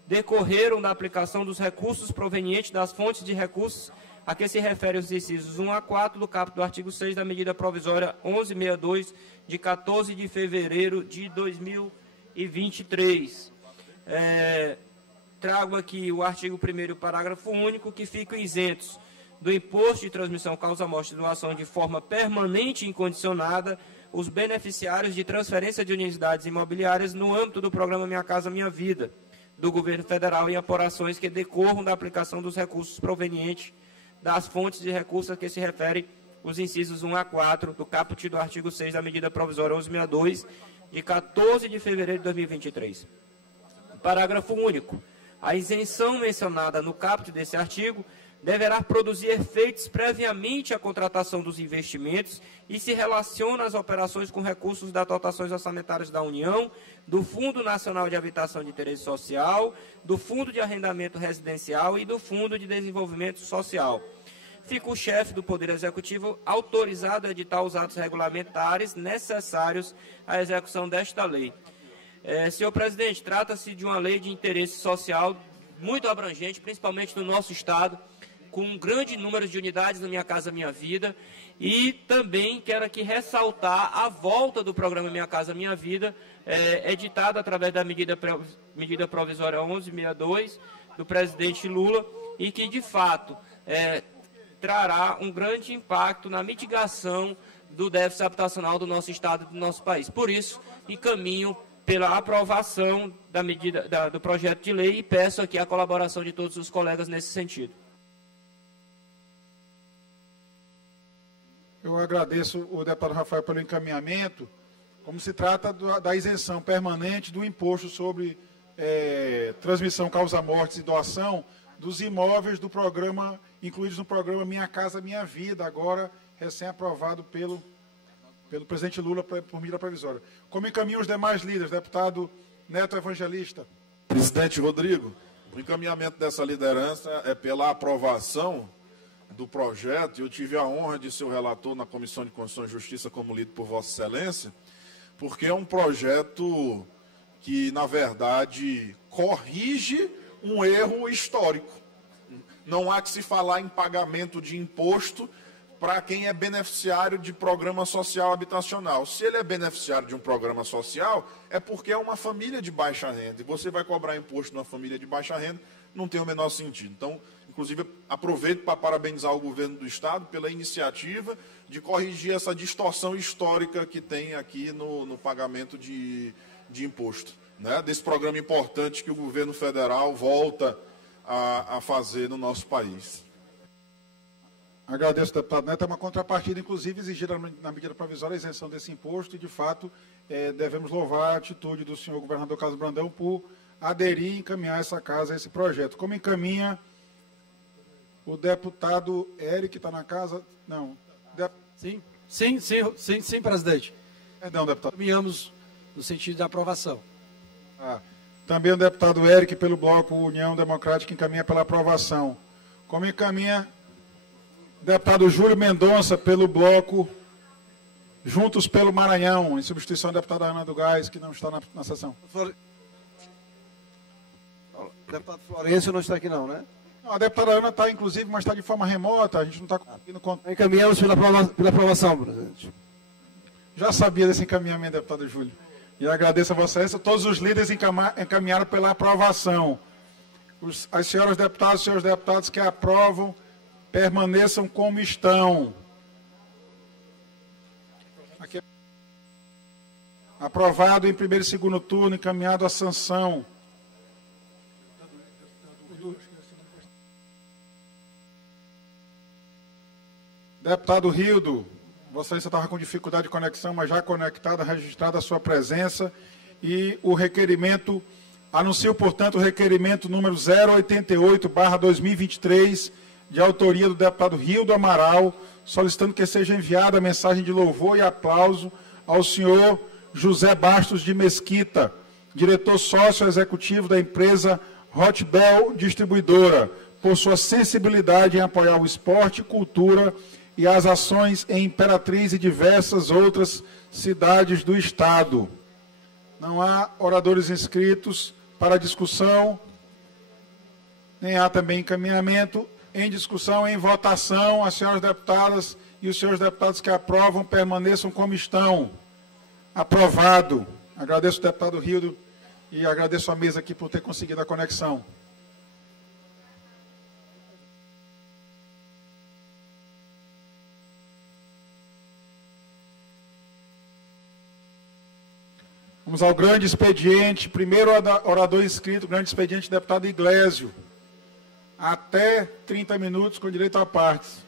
decorreram da aplicação dos recursos provenientes das fontes de recursos a que se refere os incisos 1 a 4 do caput do artigo 6 da medida provisória 1162, de 14 de fevereiro de 2023. Trago aqui o artigo 1º, parágrafo único, que ficam isentos do imposto de transmissão causa-morte e doação de forma permanente e incondicionada os beneficiários de transferência de unidades imobiliárias no âmbito do programa Minha Casa Minha Vida, do Governo Federal, em apurações que decorram da aplicação dos recursos provenientes das fontes de recursos a que se refere os incisos 1 a 4 do caput do artigo 6 da medida provisória 1162, de 14 de fevereiro de 2023. Parágrafo único. A isenção mencionada no caput desse artigo deverá produzir efeitos previamente à contratação dos investimentos e se relaciona às operações com recursos das dotações orçamentárias da União, do Fundo Nacional de Habitação de Interesse Social, do Fundo de Arrendamento Residencial e do Fundo de Desenvolvimento Social. Fica o chefe do Poder Executivo autorizado a editar os atos regulamentares necessários à execução desta lei. Senhor presidente, trata-se de uma lei de interesse social muito abrangente, principalmente no nosso Estado, com um grande número de unidades na Minha Casa Minha Vida, e também quero aqui ressaltar a volta do programa Minha Casa Minha Vida, editado através da medida provisória 1162 do presidente Lula, e que, de fato, trará um grande impacto na mitigação do déficit habitacional do nosso Estado e do nosso país. Por isso, encaminho pela aprovação da medida, do projeto de lei, e peço aqui a colaboração de todos os colegas nesse sentido. Eu agradeço o deputado Rafael pelo encaminhamento. Como se trata da isenção permanente do imposto sobre transmissão, causa-mortes e doação dos imóveis do programa, incluídos no programa Minha Casa Minha Vida, agora recém-aprovado pelo presidente Lula por medida provisória. Como encaminham os demais líderes, deputado Neto Evangelista. Presidente Rodrigo, o encaminhamento dessa liderança é pela aprovação do projeto. Eu tive a honra de ser o relator na Comissão de Constituição e Justiça, como lido por Vossa Excelência, porque é um projeto que, na verdade, corrige um erro histórico. Não há que se falar em pagamento de imposto para quem é beneficiário de programa social habitacional. Se ele é beneficiário de um programa social, é porque é uma família de baixa renda. E você vai cobrar imposto numa família de baixa renda, não tem o menor sentido. Então, inclusive, aproveito para parabenizar o governo do Estado pela iniciativa de corrigir essa distorção histórica que tem aqui no pagamento de imposto, né? Desse programa importante que o governo federal volta a fazer no nosso país. Agradeço, deputado Neto. É uma contrapartida, inclusive, exigida na medida provisória a isenção desse imposto, e, de fato, devemos louvar a atitude do senhor governador Carlos Brandão por aderir e encaminhar essa casa a esse projeto. Como encaminha o deputado Eric, está na casa? Não. Sim, presidente. Perdão, deputado. Encaminhamos no sentido da aprovação. Também o deputado Eric, pelo bloco União Democrática, encaminha pela aprovação. Como encaminha o deputado Júlio Mendonça, pelo bloco Juntos pelo Maranhão, em substituição da deputada Ana do Gás, que não está na sessão. O deputado Florencio não está aqui não, né? Não, a deputada Ana está, inclusive, mas está de forma remota, a gente não está conseguindo contar. Encaminhamos pela aprovação, presidente. Já sabia desse encaminhamento, deputado Júlio. E agradeço a Vossa Excelência. Todos os líderes encaminharam pela aprovação. As senhoras deputadas e senhores deputados que aprovam, permaneçam como estão. Aqui. Aprovado em primeiro e segundo turno, encaminhado à sanção. Deputado Rildo, Vossa Excelência estava com dificuldade de conexão, mas já conectada, registrada a sua presença. E o requerimento, anuncio, portanto, o requerimento número 088/2023, de autoria do deputado Rildo Amaral, solicitando que seja enviada a mensagem de louvor e aplauso ao senhor José Bastos de Mesquita, diretor sócio executivo da empresa Hotbel Distribuidora, por sua sensibilidade em apoiar o esporte, cultura e as ações em Imperatriz e diversas outras cidades do Estado. Não há oradores inscritos para discussão. nem há também encaminhamento. Em discussão, em votação, as senhoras deputadas e os senhores deputados que aprovam permaneçam como estão. Aprovado. Agradeço ao deputado Rildo e agradeço a mesa aqui por ter conseguido a conexão. Vamos ao grande expediente. Primeiro orador inscrito, grande expediente, deputado Iglesio. Até 30 minutos com direito a partes.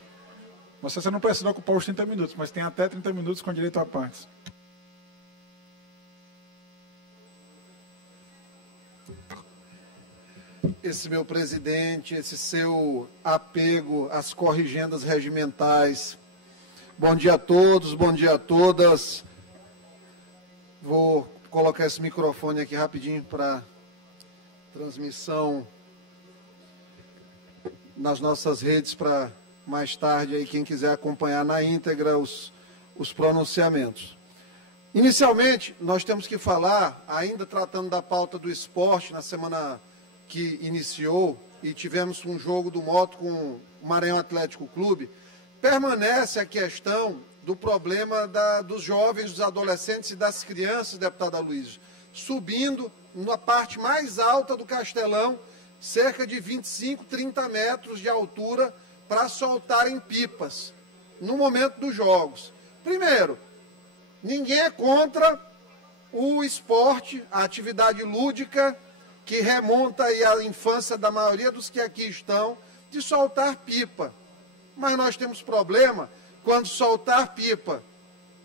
Você não precisa ocupar os 30 minutos, mas tem até 30 minutos com direito a partes. Esse meu presidente, esse seu apego às corrigendas regimentais. Bom dia a todos, bom dia a todas. Vou colocar esse microfone aqui rapidinho para transmissão nas nossas redes para mais tarde aí quem quiser acompanhar na íntegra os pronunciamentos. Inicialmente, nós temos que falar, ainda tratando da pauta do esporte, na semana que iniciou, e tivemos um jogo do Moto com o Maranhão Atlético Clube, permanece a questão do problema dos jovens, dos adolescentes e das crianças, deputado Aloysio, subindo na parte mais alta do Castelão, cerca de 25, 30 metros de altura, para soltarem pipas no momento dos jogos. Primeiro, ninguém é contra o esporte, a atividade lúdica, que remonta aí à infância da maioria dos que aqui estão, de soltar pipa. Mas nós temos problema quando soltar pipa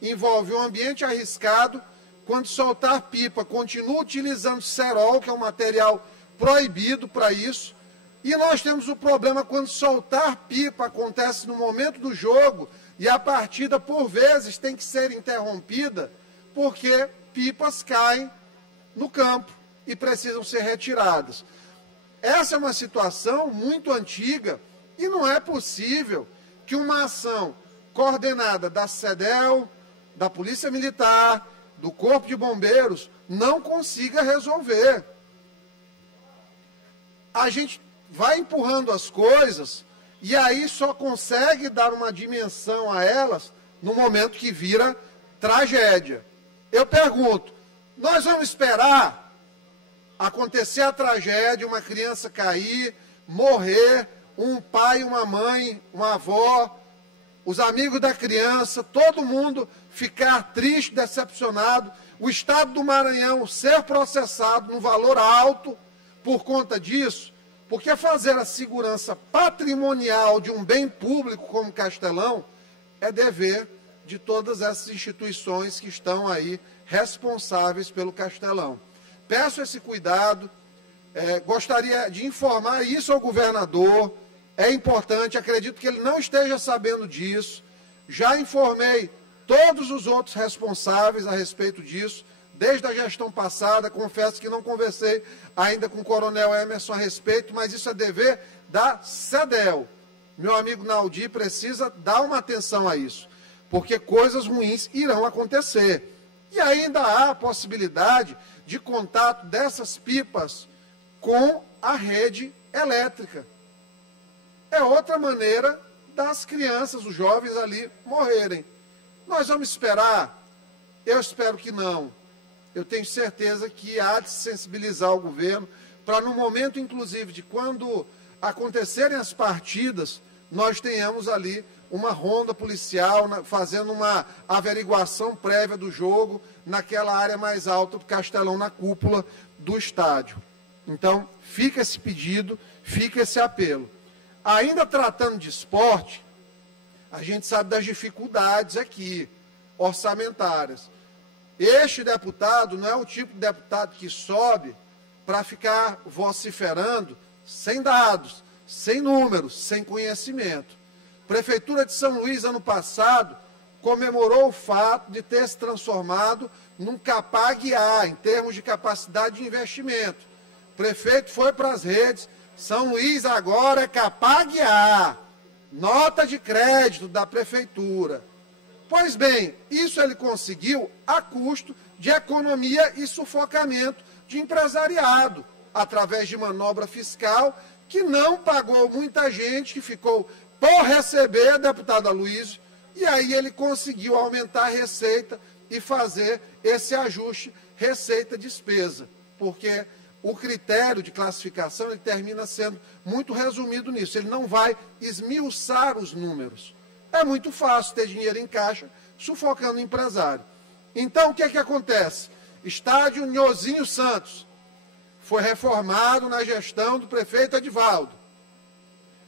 envolve um ambiente arriscado, quando soltar pipa continua utilizando cerol, que é um material proibido para isso, e nós temos o problema quando soltar pipa acontece no momento do jogo e a partida, por vezes, tem que ser interrompida porque pipas caem no campo e precisam ser retiradas. Essa é uma situação muito antiga e não é possível que uma ação coordenada da SEDEL, da Polícia Militar, do Corpo de Bombeiros, não consiga resolver. A gente vai empurrando as coisas e aí só consegue dar uma dimensão a elas no momento que vira tragédia. Eu pergunto, nós vamos esperar acontecer a tragédia, uma criança cair, morrer, um pai, uma mãe, uma avó, os amigos da criança, todo mundo ficar triste, decepcionado, o Estado do Maranhão ser processado num valor alto por conta disso? Porque fazer a segurança patrimonial de um bem público como Castelão é dever de todas essas instituições que estão aí responsáveis pelo Castelão. Peço esse cuidado, gostaria de informar isso ao governador, é importante, acredito que ele não esteja sabendo disso, já informei todos os outros responsáveis a respeito disso, desde a gestão passada, confesso que não conversei ainda com o coronel Emerson a respeito, mas isso é dever da SEDEL. Meu amigo Naldi precisa dar uma atenção a isso, porque coisas ruins irão acontecer. E ainda há a possibilidade de contato dessas pipas com a rede elétrica. É outra maneira das crianças, os jovens ali morrerem. Nós vamos esperar? Eu espero que não. Eu tenho certeza que há de sensibilizar o governo para, no momento, inclusive, de quando acontecerem as partidas, nós tenhamos ali uma ronda policial fazendo uma averiguação prévia do jogo naquela área mais alta do Castelão, na cúpula do estádio. Então, fica esse pedido, fica esse apelo. Ainda tratando de esporte, a gente sabe das dificuldades aqui, orçamentárias. Este deputado não é o tipo de deputado que sobe para ficar vociferando sem dados, sem números, sem conhecimento. Prefeitura de São Luís, ano passado, comemorou o fato de ter se transformado num CAPAG-A, em termos de capacidade de investimento. O prefeito foi para as redes, São Luís agora é CAPAG-A, nota de crédito da prefeitura. Pois bem, isso ele conseguiu a custo de economia e sufocamento de empresariado, através de manobra fiscal que não pagou muita gente, que ficou por receber, deputado Aloysio, e aí ele conseguiu aumentar a receita e fazer esse ajuste receita-despesa, porque o critério de classificação ele termina sendo muito resumido nisso, ele não vai esmiuçar os números. É muito fácil ter dinheiro em caixa, sufocando o empresário. Então, o que é que acontece? Estádio Nhozinho Santos foi reformado na gestão do prefeito Edivaldo.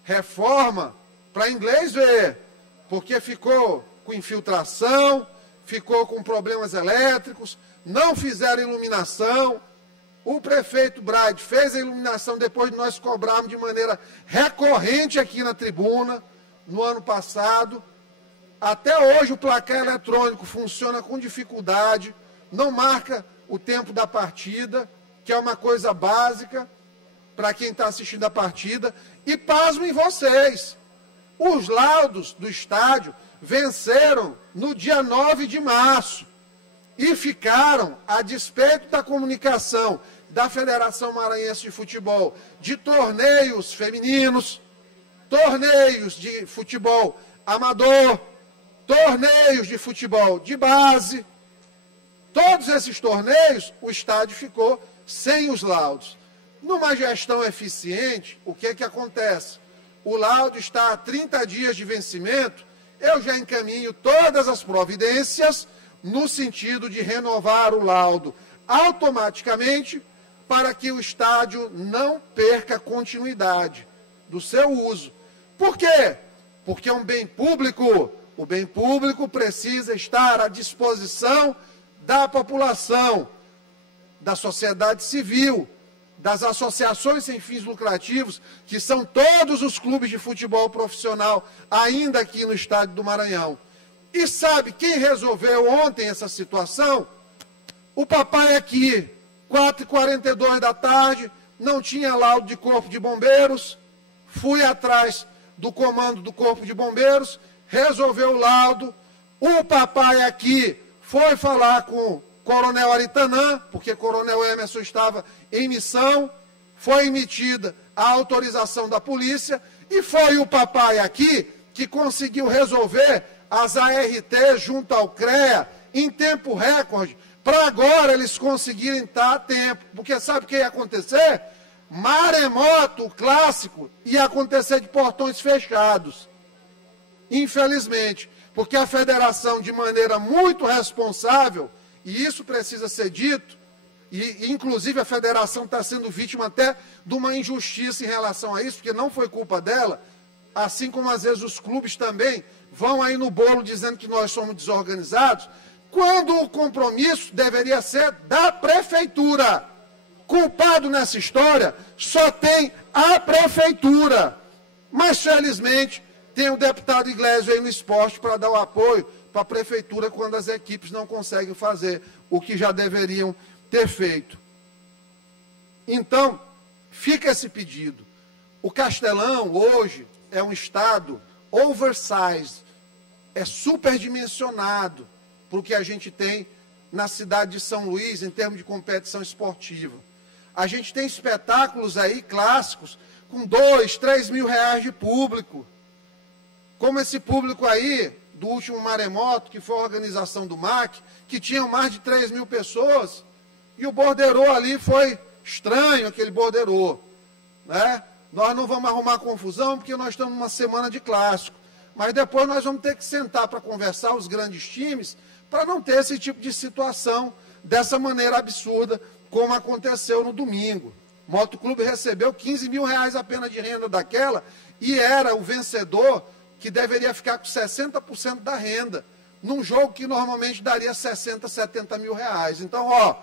Reforma para inglês ver, porque ficou com infiltração, ficou com problemas elétricos, não fizeram iluminação. O prefeito Brade fez a iluminação depois de nós cobrarmos de maneira recorrente aqui na tribuna, no ano passado. Até hoje o placar eletrônico funciona com dificuldade, não marca o tempo da partida, que é uma coisa básica para quem está assistindo a partida. E pasmem vocês, os laudos do estádio venceram no dia 9 de março e ficaram, a despeito da comunicação da Federação Maranhense de Futebol, de torneios femininos, torneios de futebol amador, torneios de futebol de base. Todos esses torneios, o estádio ficou sem os laudos. Numa gestão eficiente, o que é que acontece? O laudo está a 30 dias de vencimento, eu já encaminho todas as providências no sentido de renovar o laudo automaticamente para que o estádio não perca continuidade do seu uso. Por quê? Porque é um bem público. O bem público precisa estar à disposição da população, da sociedade civil, das associações sem fins lucrativos, que são todos os clubes de futebol profissional, ainda aqui no estádio do Maranhão. E sabe quem resolveu ontem essa situação? O papai aqui, 4h42 da tarde, não tinha laudo de Corpo de Bombeiros, fui atrás do comando do Corpo de Bombeiros, resolveu o laudo, o papai aqui foi falar com o Coronel Aritanã, porque Coronel Emerson estava em missão, foi emitida a autorização da polícia, e foi o papai aqui que conseguiu resolver as ART junto ao CREA em tempo recorde, para agora eles conseguirem estar a tempo. Porque sabe o que ia acontecer? Maremoto, clássico, ia acontecer de portões fechados. Infelizmente, porque a federação, de maneira muito responsável, e isso precisa ser dito, e inclusive a federação está sendo vítima até de uma injustiça em relação a isso, porque não foi culpa dela, assim como às vezes os clubes também vão aí no bolo dizendo que nós somos desorganizados, quando o compromisso deveria ser da prefeitura. Culpado nessa história só tem a prefeitura. Mas, felizmente, tem o deputado Iglesias aí no esporte para dar o apoio para a prefeitura quando as equipes não conseguem fazer o que já deveriam ter feito. Então, fica esse pedido. O Castelão, hoje, é um estado oversized, é superdimensionado para o que a gente tem na cidade de São Luís, em termos de competição esportiva. A gente tem espetáculos aí, clássicos, com 2, 3 mil reais de público. Como esse público aí, do último maremoto, que foi a organização do MAC, que tinha mais de 3 mil pessoas, e o borderô ali foi estranho, aquele borderô, né? Nós não vamos arrumar confusão, porque nós estamos numa semana de clássico, mas depois nós vamos ter que sentar para conversar os grandes times, para não ter esse tipo de situação, dessa maneira absurda, como aconteceu no domingo. O Motoclube recebeu 15 mil reais apenas de renda daquela, e era o vencedor que deveria ficar com 60% da renda, num jogo que normalmente daria 60, 70 mil reais. Então, ó,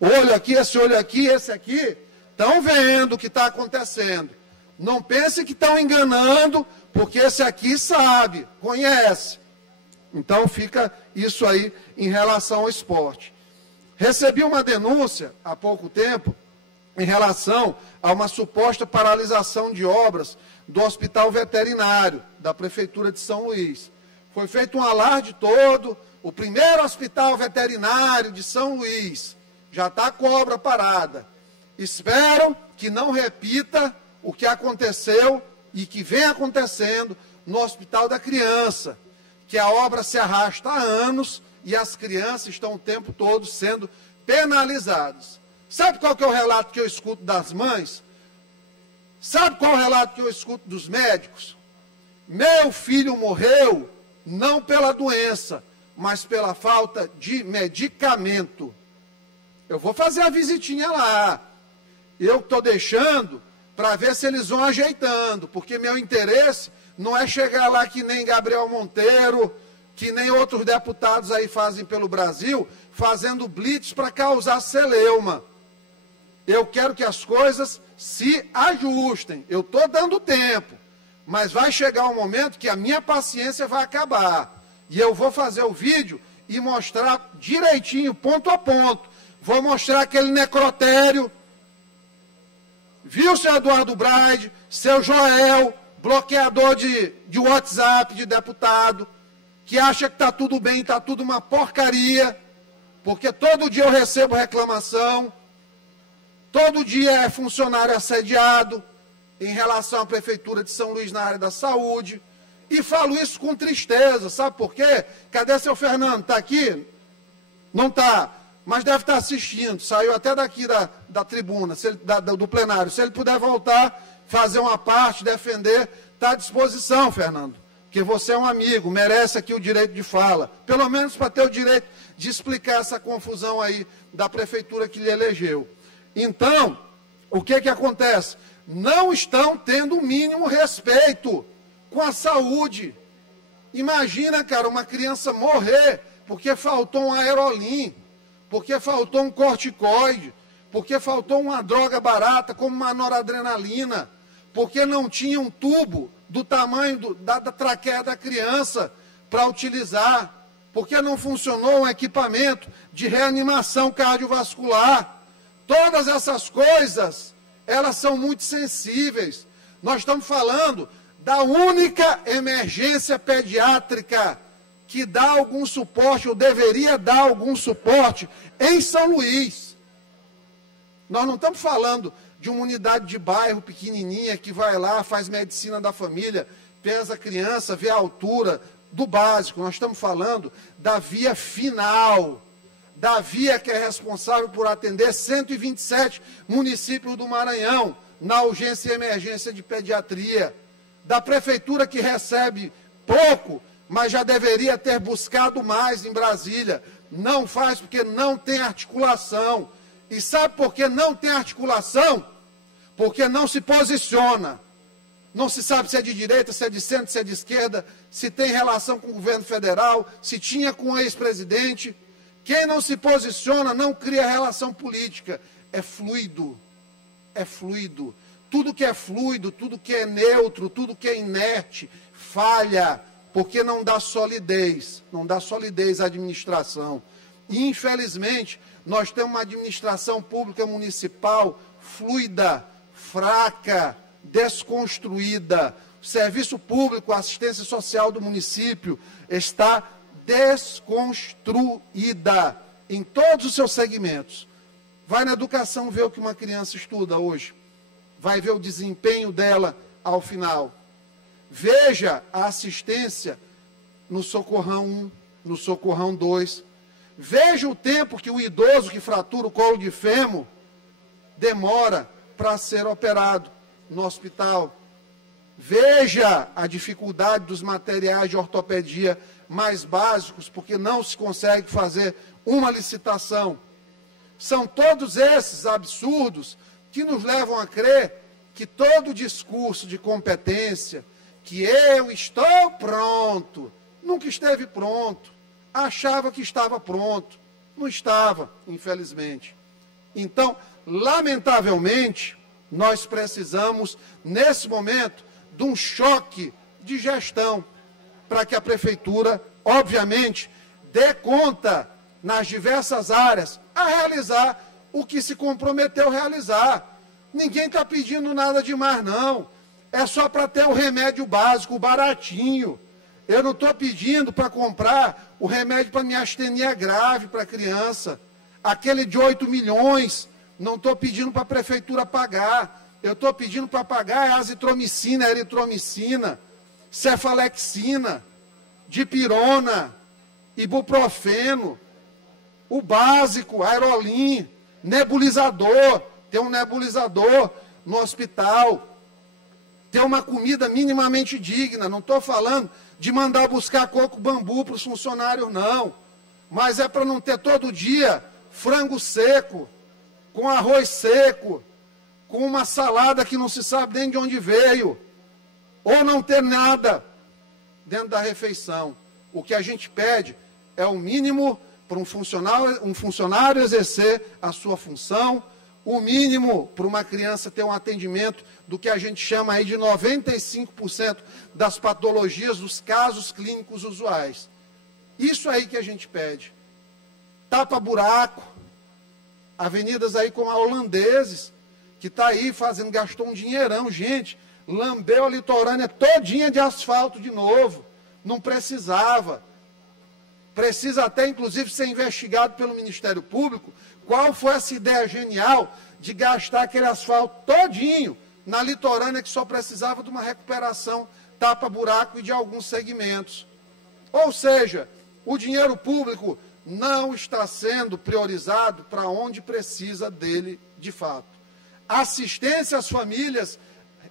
olho aqui, esse aqui, estão vendo o que está acontecendo. Não pense que estão enganando, porque esse aqui sabe, conhece. Então, fica isso aí em relação ao esporte. Recebi uma denúncia, há pouco tempo, em relação a uma suposta paralisação de obras do Hospital Veterinário da Prefeitura de São Luís. Foi feito um alarde todo, o primeiro Hospital Veterinário de São Luís, já está com a obra parada. Espero que não repita o que aconteceu e que vem acontecendo no Hospital da Criança, que a obra se arrasta há anos e as crianças estão o tempo todo sendo penalizadas. Sabe qual que é o relato que eu escuto das mães? Sabe qual é o relato que eu escuto dos médicos? Meu filho morreu não pela doença, mas pela falta de medicamento. Eu vou fazer a visitinha lá. Eu estou deixando para ver se eles vão ajeitando, porque meu interesse não é chegar lá que nem Gabriel Monteiro, que nem outros deputados aí fazem pelo Brasil, fazendo blitz para causar celeuma. Eu quero que as coisas se ajustem. Eu estou dando tempo, mas vai chegar um momento que a minha paciência vai acabar. E eu vou fazer o vídeo e mostrar direitinho, ponto a ponto. Vou mostrar aquele necrotério. Viu, seu Eduardo Braide, seu Joel, bloqueador de WhatsApp de deputado, que acha que está tudo bem, está tudo uma porcaria, porque todo dia eu recebo reclamação, todo dia é funcionário assediado em relação à Prefeitura de São Luís na área da saúde, e falo isso com tristeza, sabe por quê? Cadê seu Fernando? Está aqui? Não está, mas deve estar assistindo, saiu até daqui da tribuna, do plenário. Se ele puder voltar, fazer uma parte, defender, está à disposição, Fernando, porque você é um amigo, merece aqui o direito de fala, pelo menos para ter o direito de explicar essa confusão aí da prefeitura que lhe elegeu. Então, o que acontece? Não estão tendo o mínimo respeito com a saúde. Imagina, cara, uma criança morrer porque faltou um aerolim, porque faltou um corticoide, porque faltou uma droga barata como uma noradrenalina, porque não tinha um tubo do tamanho da traqueia da criança para utilizar, porque não funcionou um equipamento de reanimação cardiovascular. Todas essas coisas, elas são muito sensíveis. Nós estamos falando da única emergência pediátrica que dá algum suporte, ou deveria dar algum suporte, em São Luís. Nós não estamos falando de uma unidade de bairro pequenininha que vai lá, faz medicina da família, pesa a criança, vê a altura do básico. Nós estamos falando da via final, da via que é responsável por atender 127 municípios do Maranhão, na urgência e emergência de pediatria, da prefeitura que recebe pouco, mas já deveria ter buscado mais em Brasília. Não faz porque não tem articulação. E sabe por que não tem articulação? Porque não se posiciona. Não se sabe se é de direita, se é de centro, se é de esquerda, se tem relação com o governo federal, se tinha com o ex-presidente. Quem não se posiciona não cria relação política. É fluido. É fluido. Tudo que é fluido, tudo que é neutro, tudo que é inerte, falha, porque não dá solidez à administração. E, infelizmente, nós temos uma administração pública municipal fluida, fraca, desconstruída. O serviço público, a assistência social do município está desconstruída em todos os seus segmentos. Vai na educação ver o que uma criança estuda hoje. Vai ver o desempenho dela ao final. Veja a assistência no Socorrão 1, no Socorrão 2. Veja o tempo que o idoso que fratura o colo de fêmur demora para ser operado no hospital. Veja a dificuldade dos materiais de ortopedia mais básicos, porque não se consegue fazer uma licitação. São todos esses absurdos que nos levam a crer que todo discurso de competência, que eu estou pronto, nunca esteve pronto, achava que estava pronto, não estava, infelizmente. Então, lamentavelmente, nós precisamos, nesse momento, de um choque de gestão, para que a prefeitura, obviamente, dê conta, nas diversas áreas, a realizar o que se comprometeu a realizar. Ninguém está pedindo nada demais, não. É só para ter o remédio básico, o baratinho. Eu não estou pedindo para comprar o remédio para miastenia grave para criança. Aquele de 8 milhões, não estou pedindo para a prefeitura pagar. Eu estou pedindo para pagar azitromicina, eritromicina, cefalexina, dipirona, ibuprofeno, o básico, aerolim, nebulizador, ter um nebulizador no hospital, ter uma comida minimamente digna. Não estou falando de mandar buscar coco bambu para os funcionários, não. Mas é para não ter todo dia frango seco, com arroz seco, com uma salada que não se sabe nem de onde veio, ou não ter nada dentro da refeição. O que a gente pede é o mínimo para um funcionário exercer a sua função, o mínimo para uma criança ter um atendimento do que a gente chama aí de 95% das patologias, dos casos clínicos usuais. Isso aí que a gente pede. Tapa-buraco, avenidas aí como a Holandeses, que está aí gastou um dinheirão, gente, lambeu a litorânea todinha de asfalto de novo, não precisava. Precisa até, inclusive, ser investigado pelo Ministério Público qual foi essa ideia genial de gastar aquele asfalto todinho na litorânea que só precisava de uma recuperação, tapa-buraco e de alguns segmentos. Ou seja, o dinheiro público não está sendo priorizado para onde precisa dele de fato. Assistência às famílias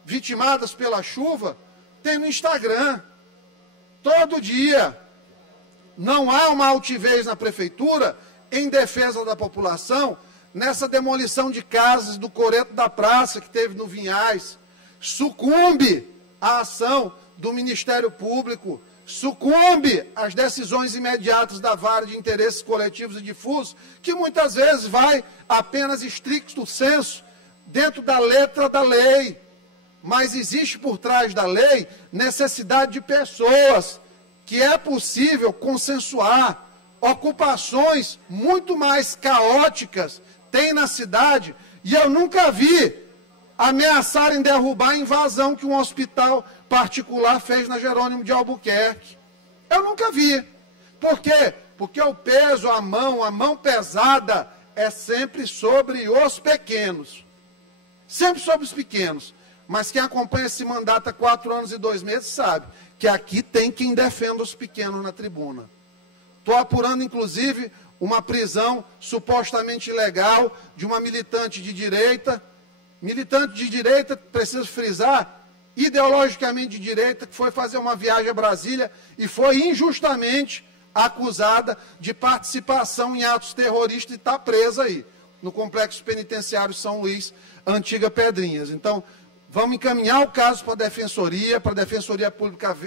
vitimadas pela chuva tem no Instagram, todo dia. Não há uma altivez na prefeitura em defesa da população nessa demolição de casas do Coreto da Praça que teve no Vinhais. Sucumbe à ação do Ministério Público, sucumbe às decisões imediatas da vara de interesses coletivos e difusos, que muitas vezes vai apenas estricto senso dentro da letra da lei. Mas existe por trás da lei necessidade de pessoas que é possível consensuar. Ocupações muito mais caóticas tem na cidade, e eu nunca vi ameaçarem derrubar a invasão que um hospital particular fez na Jerônimo de Albuquerque. Eu nunca vi. Por quê? Porque o peso, a mão pesada é sempre sobre os pequenos. Sempre sobre os pequenos. Mas quem acompanha esse mandato há 4 anos e 2 meses sabe que aqui tem quem defenda os pequenos na tribuna. Estou apurando, inclusive, uma prisão supostamente ilegal de uma militante de direita. Militante de direita, preciso frisar, ideologicamente de direita, que foi fazer uma viagem a Brasília e foi injustamente acusada de participação em atos terroristas e está presa aí, no Complexo Penitenciário São Luís, Antiga Pedrinhas. Então, vamos encaminhar o caso para a Defensoria Pública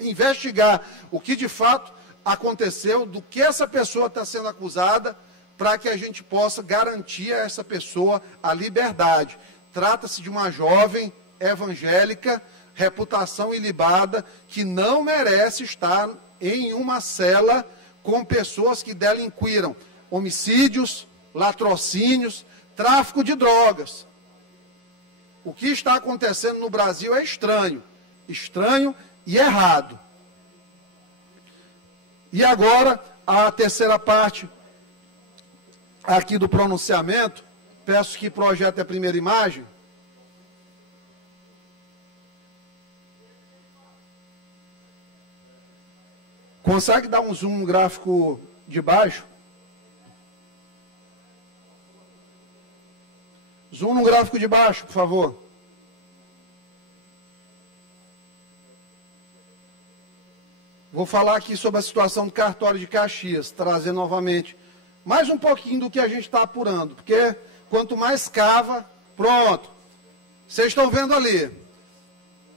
investigar o que de fato aconteceu, do que essa pessoa está sendo acusada, para que a gente possa garantir a essa pessoa a liberdade. Trata-se de uma jovem evangélica, reputação ilibada, que não merece estar em uma cela com pessoas que delinquiram homicídios, latrocínios, tráfico de drogas. O que está acontecendo no Brasil é estranho e errado. E agora, a terceira parte aqui do pronunciamento, peço que projete a primeira imagem. Consegue dar um zoom no gráfico de baixo? Zoom no gráfico de baixo, por favor. Vou falar aqui sobre a situação do cartório de Caxias, trazer novamente mais um pouquinho do que a gente está apurando, porque quanto mais cava, pronto. Vocês estão vendo ali.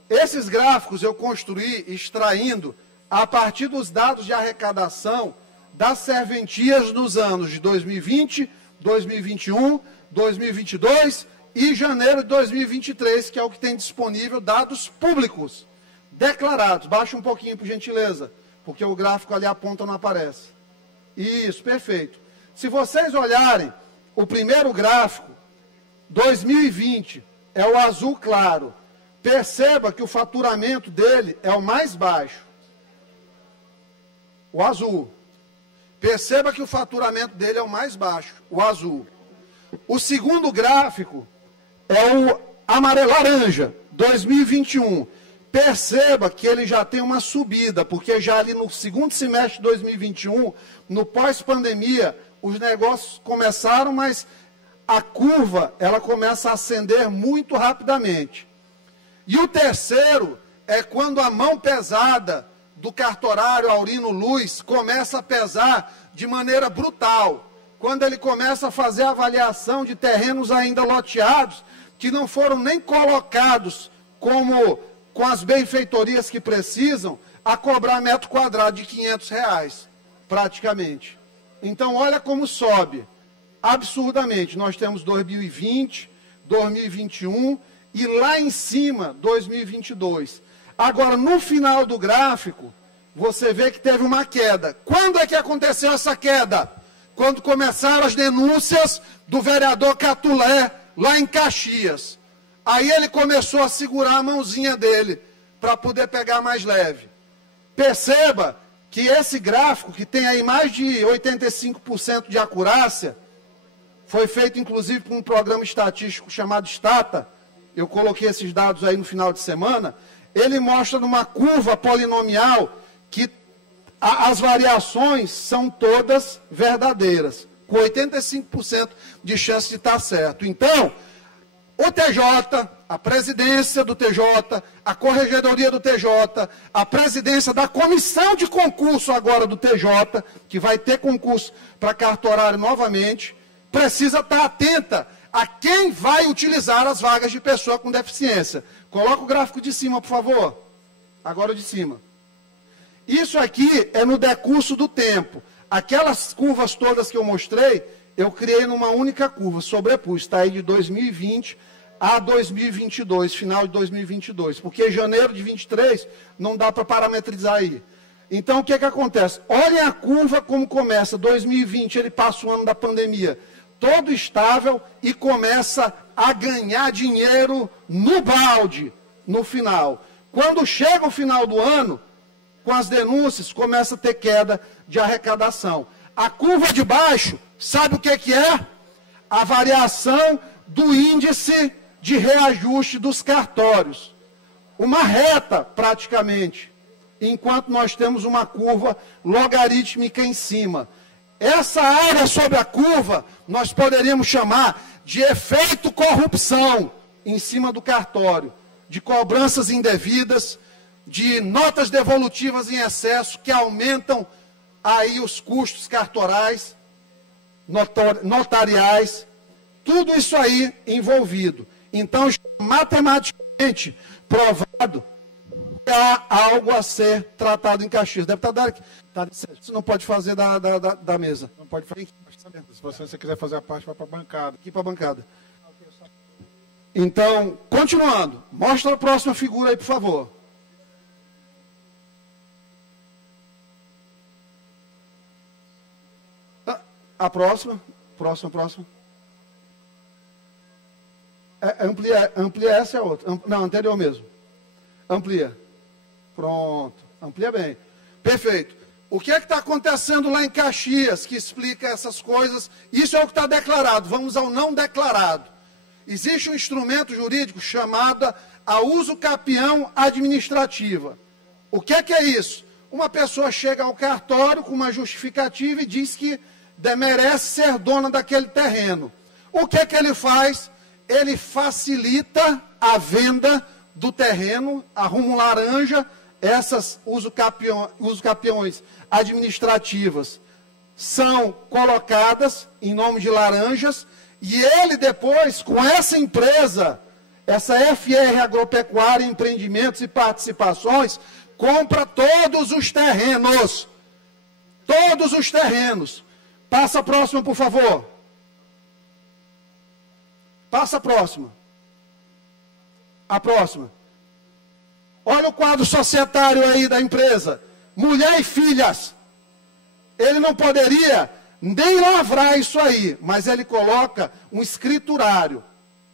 Esses gráficos eu construí extraindo a partir dos dados de arrecadação das serventias nos anos de 2020, 2021, 2022 e janeiro de 2023, que é o que tem disponível, dados públicos, declarados. Baixa um pouquinho, por gentileza, porque o gráfico ali aponta não aparece. Isso, perfeito. Se vocês olharem o primeiro gráfico, 2020, é o azul claro. Perceba que o faturamento dele é o mais baixo. O azul. Perceba que o faturamento dele é o mais baixo, o azul. O segundo gráfico é laranja, 2021. Perceba que ele já tem uma subida, porque já ali no segundo semestre de 2021, no pós-pandemia, os negócios começaram, mas a curva ela começa a ascender muito rapidamente. E o terceiro é quando a mão pesada do cartorário Aurino Luz começa a pesar de maneira brutal. Quando ele começa a fazer a avaliação de terrenos ainda loteados, que não foram nem colocados como com as benfeitorias que precisam, a cobrar metro quadrado de R$500, praticamente. Então, olha como sobe absurdamente. Nós temos 2020, 2021 e lá em cima, 2022. Agora, no final do gráfico, você vê que teve uma queda. Quando é que aconteceu essa queda? Quando começaram as denúncias do vereador Catulé, lá em Caxias. Aí ele começou a segurar a mãozinha dele, para poder pegar mais leve. Perceba que esse gráfico, que tem aí mais de 85% de acurácia, foi feito inclusive por um programa estatístico chamado Stata, eu coloquei esses dados aí no final de semana, ele mostra numa curva polinomial que as variações são todas verdadeiras, com 85% de chance de estar certo. Então, o TJ, a presidência do TJ, a corregedoria do TJ, a presidência da comissão de concurso agora do TJ, que vai ter concurso para cartorário novamente, precisa estar atenta a quem vai utilizar as vagas de pessoa com deficiência. Coloca o gráfico de cima, por favor. Agora o de cima. Isso aqui é no decurso do tempo. Aquelas curvas todas que eu mostrei, eu criei numa única curva, sobrepus, está aí de 2020 a 2022, final de 2022, porque janeiro de 23 não dá para parametrizar aí. Então, o que acontece? Olhem a curva como começa. 2020, ele passa o ano da pandemia, todo estável e começa a ganhar dinheiro no balde, no final. Quando chega o final do ano, com as denúncias, começa a ter queda de arrecadação. A curva de baixo, sabe o que é? A variação do índice de reajuste dos cartórios. Uma reta, praticamente, enquanto nós temos uma curva logarítmica em cima. Essa área sobre a curva, nós poderíamos chamar de efeito corrupção em cima do cartório, de cobranças indevidas, de notas devolutivas em excesso que aumentam aí os custos cartorais, notariais, tudo isso aí envolvido. Então, matematicamente provado que há algo a ser tratado em Caxias. Deputado, você não pode fazer da mesa. Não pode fazer. Se você quiser fazer a parte, vai para a bancada. Aqui para a bancada. Então, continuando. Mostra a próxima figura aí, por favor. A próxima. Próxima. Amplia essa é a outra. Não, anterior mesmo. Amplia. Pronto. Amplia bem. Perfeito. O que é que está acontecendo lá em Caxias que explica essas coisas? Isso é o que está declarado. Vamos ao não declarado. Existe um instrumento jurídico chamado a uso capião administrativa. O que é isso? Uma pessoa chega ao cartório com uma justificativa e diz que merece ser dona daquele terreno. O que ele faz? Ele facilita a venda do terreno, arruma um laranja, essas uso capiões administrativas são colocadas em nome de laranjas, e ele depois, com essa empresa, essa FR Agropecuária, Empreendimentos e Participações, compra todos os terrenos. Todos os terrenos. Passa a próxima, por favor. Passa a próxima. A próxima. Olha o quadro societário aí da empresa. Mulher e filhas. Ele não poderia nem lavrar isso aí, mas ele coloca um escriturário.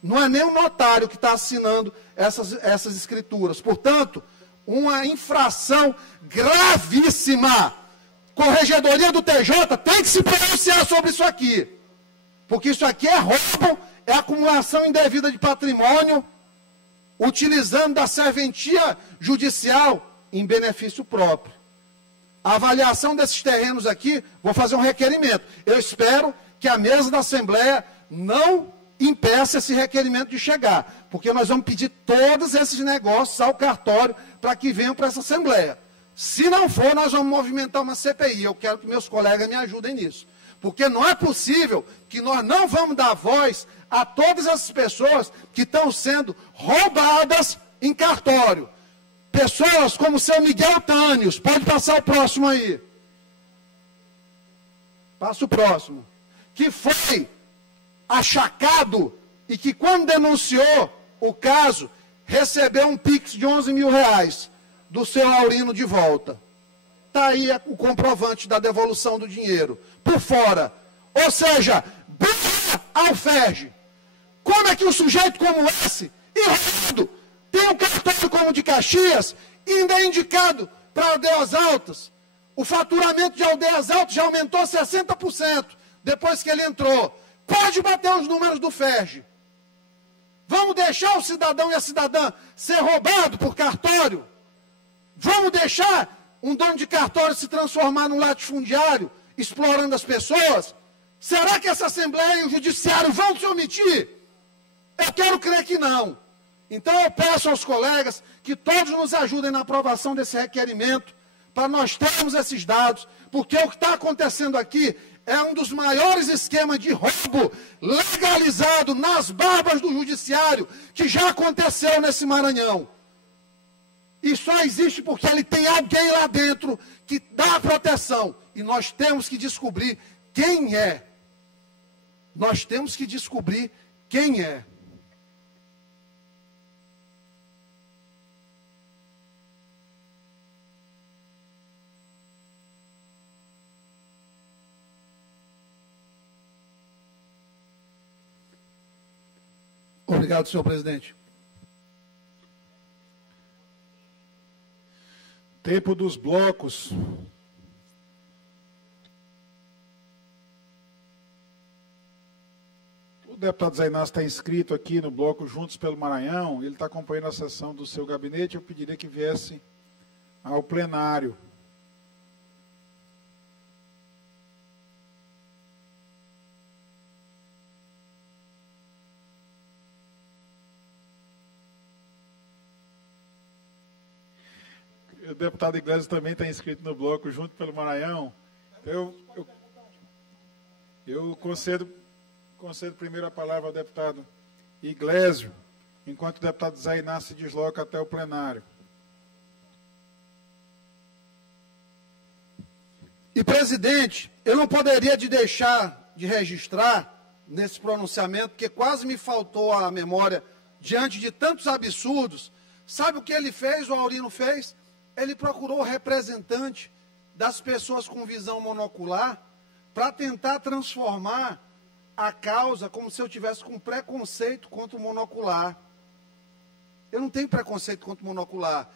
Não é nem o notário que está assinando essas escrituras. Portanto, uma infração gravíssima. Corregedoria do TJ tem que se pronunciar sobre isso aqui. Porque isso aqui é roubo, é acumulação indevida de patrimônio utilizando da serventia judicial em benefício próprio. A avaliação desses terrenos aqui, vou fazer um requerimento. Eu espero que a mesa da Assembleia não impeça esse requerimento de chegar, porque nós vamos pedir todos esses negócios ao cartório para que venham para essa Assembleia. Se não for, nós vamos movimentar uma CPI. Eu quero que meus colegas me ajudem nisso. Porque não é possível que nós não vamos dar voz a todas essas pessoas que estão sendo roubadas em cartório. Pessoas como o seu Miguel Tânios. Pode passar o próximo aí. Passa o próximo. Que foi achacado e que quando denunciou o caso, recebeu um Pix de 11 mil reais do seu Aurino de volta. Está aí o comprovante da devolução do dinheiro. Por fora. Ou seja, barra ao FERJ. Como é que um sujeito como esse, errado, tem um cartório como o de Caxias, e ainda é indicado para Aldeias Altas? O faturamento de Aldeias Altas já aumentou 60% depois que ele entrou. Pode bater os números do FERJ. Vamos deixar o cidadão e a cidadã ser roubado por cartório? Vamos deixar um dono de cartório se transformar num latifundiário, explorando as pessoas? Será que essa Assembleia e o Judiciário vão se omitir? Eu quero crer que não. Então eu peço aos colegas que todos nos ajudem na aprovação desse requerimento, para nós termos esses dados, porque o que está acontecendo aqui é um dos maiores esquemas de roubo legalizado nas barbas do Judiciário que já aconteceu nesse Maranhão. E só existe porque ele tem alguém lá dentro que dá proteção. E nós temos que descobrir quem é. Nós temos que descobrir quem é. Obrigado, senhor presidente. Tempo dos blocos. O deputado Zé Inácio está inscrito aqui no bloco Juntos pelo Maranhão. Ele está acompanhando a sessão do seu gabinete. Eu pediria que viesse ao plenário. O deputado Iglesias também está inscrito no bloco Junto pelo Maranhão. Eu concedo primeiro a palavra ao deputado Iglesias, enquanto o deputado Zé Inácio se desloca até o plenário. E, presidente, eu não poderia deixar de registrar nesse pronunciamento, porque quase me faltou a memória diante de tantos absurdos. Sabe o que ele fez, o Aurino fez? Ele procurou o representante das pessoas com visão monocular para tentar transformar a causa como se eu tivesse com preconceito contra o monocular. Eu não tenho preconceito contra o monocular.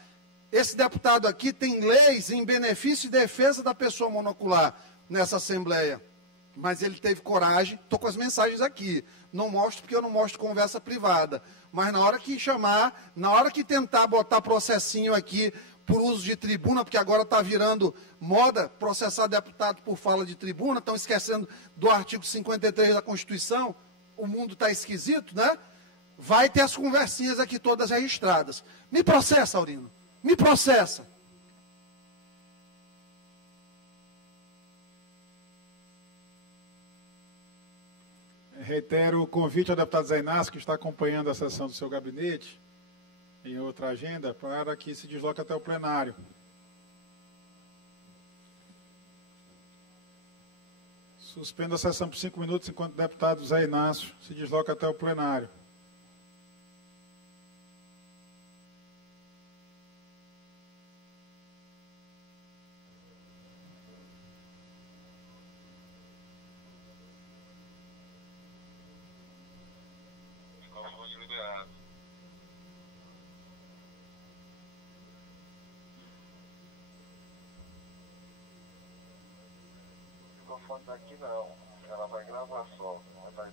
Esse deputado aqui tem leis em benefício e defesa da pessoa monocular nessa Assembleia. Mas ele teve coragem, estou com as mensagens aqui, não mostro porque eu não mostro conversa privada, mas na hora que chamar, na hora que tentar botar processinho aqui por uso de tribuna, porque agora está virando moda processar deputado por fala de tribuna, estão esquecendo do artigo 53 da Constituição, o mundo está esquisito, né? Vai ter as conversinhas aqui todas registradas. Me processa, Aurino, me processa. Reitero o convite ao deputado Zé Inácio, que está acompanhando a sessão do seu gabinete, em outra agenda, para que se desloque até o plenário. Suspendo a sessão por 5 minutos, enquanto o deputado Zé Inácio se desloca até o plenário. Daqui não, ela vai gravar só. Ela vai...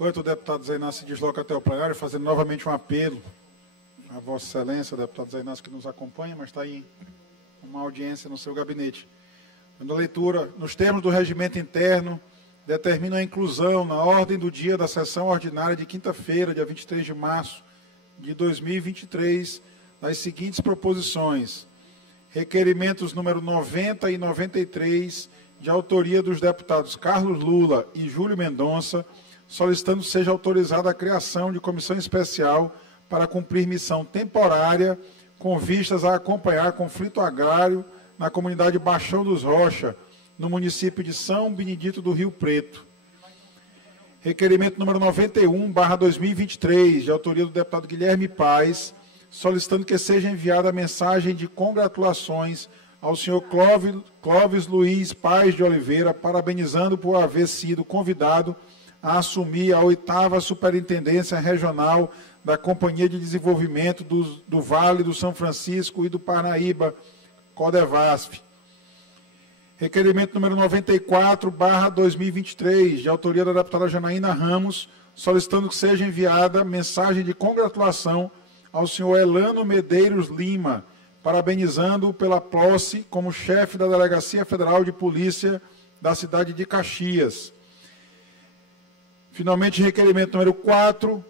Enquanto o deputado Zé Inácio se desloca até o plenário, fazendo novamente um apelo a Vossa Excelência, deputado Zé Inácio, que nos acompanha, mas está aí uma audiência no seu gabinete. Quando a leitura, nos termos do regimento interno, determina a inclusão na ordem do dia da sessão ordinária de quinta-feira, dia 23 de março de 2023, das seguintes proposições. Requerimentos número 90 e 93, de autoria dos deputados Carlos Lula e Júlio Mendonça, solicitando seja autorizada a criação de comissão especial para cumprir missão temporária com vistas a acompanhar conflito agrário na comunidade Baixão dos Rocha, no município de São Benedito do Rio Preto. Requerimento número 91/2023, de autoria do deputado Guilherme Paes, solicitando que seja enviada a mensagem de congratulações ao senhor Clóvis Luiz Paes de Oliveira, parabenizando por haver sido convidado a assumir a 8ª Superintendência Regional da Companhia de Desenvolvimento do Vale do São Francisco e do Parnaíba, Codevasf. Requerimento número 94/2023, de autoria da deputada Janaína Ramos, solicitando que seja enviada mensagem de congratulação ao senhor Elano Medeiros Lima, parabenizando-o pela posse como chefe da Delegacia Federal de Polícia da cidade de Caxias. Finalmente, requerimento número 4,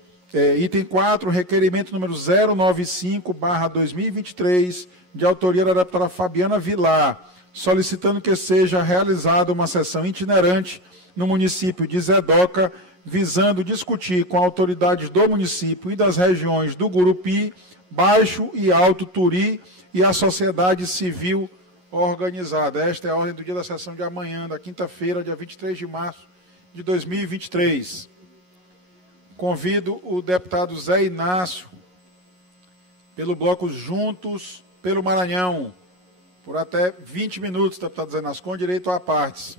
item 4, requerimento número 095/2023, de autoria da deputada Fabiana Vilar, solicitando que seja realizada uma sessão itinerante no município de Zedoca, visando discutir com autoridades do município e das regiões do Gurupi, Baixo e Alto Turi e a sociedade civil organizada. Esta é a ordem do dia da sessão de amanhã, da quinta-feira, dia 23 de março de 2023. Convido o deputado Zé Inácio, pelo bloco Juntos pelo Maranhão, por até 20 minutos, deputado Zé Inácio, com direito a partes.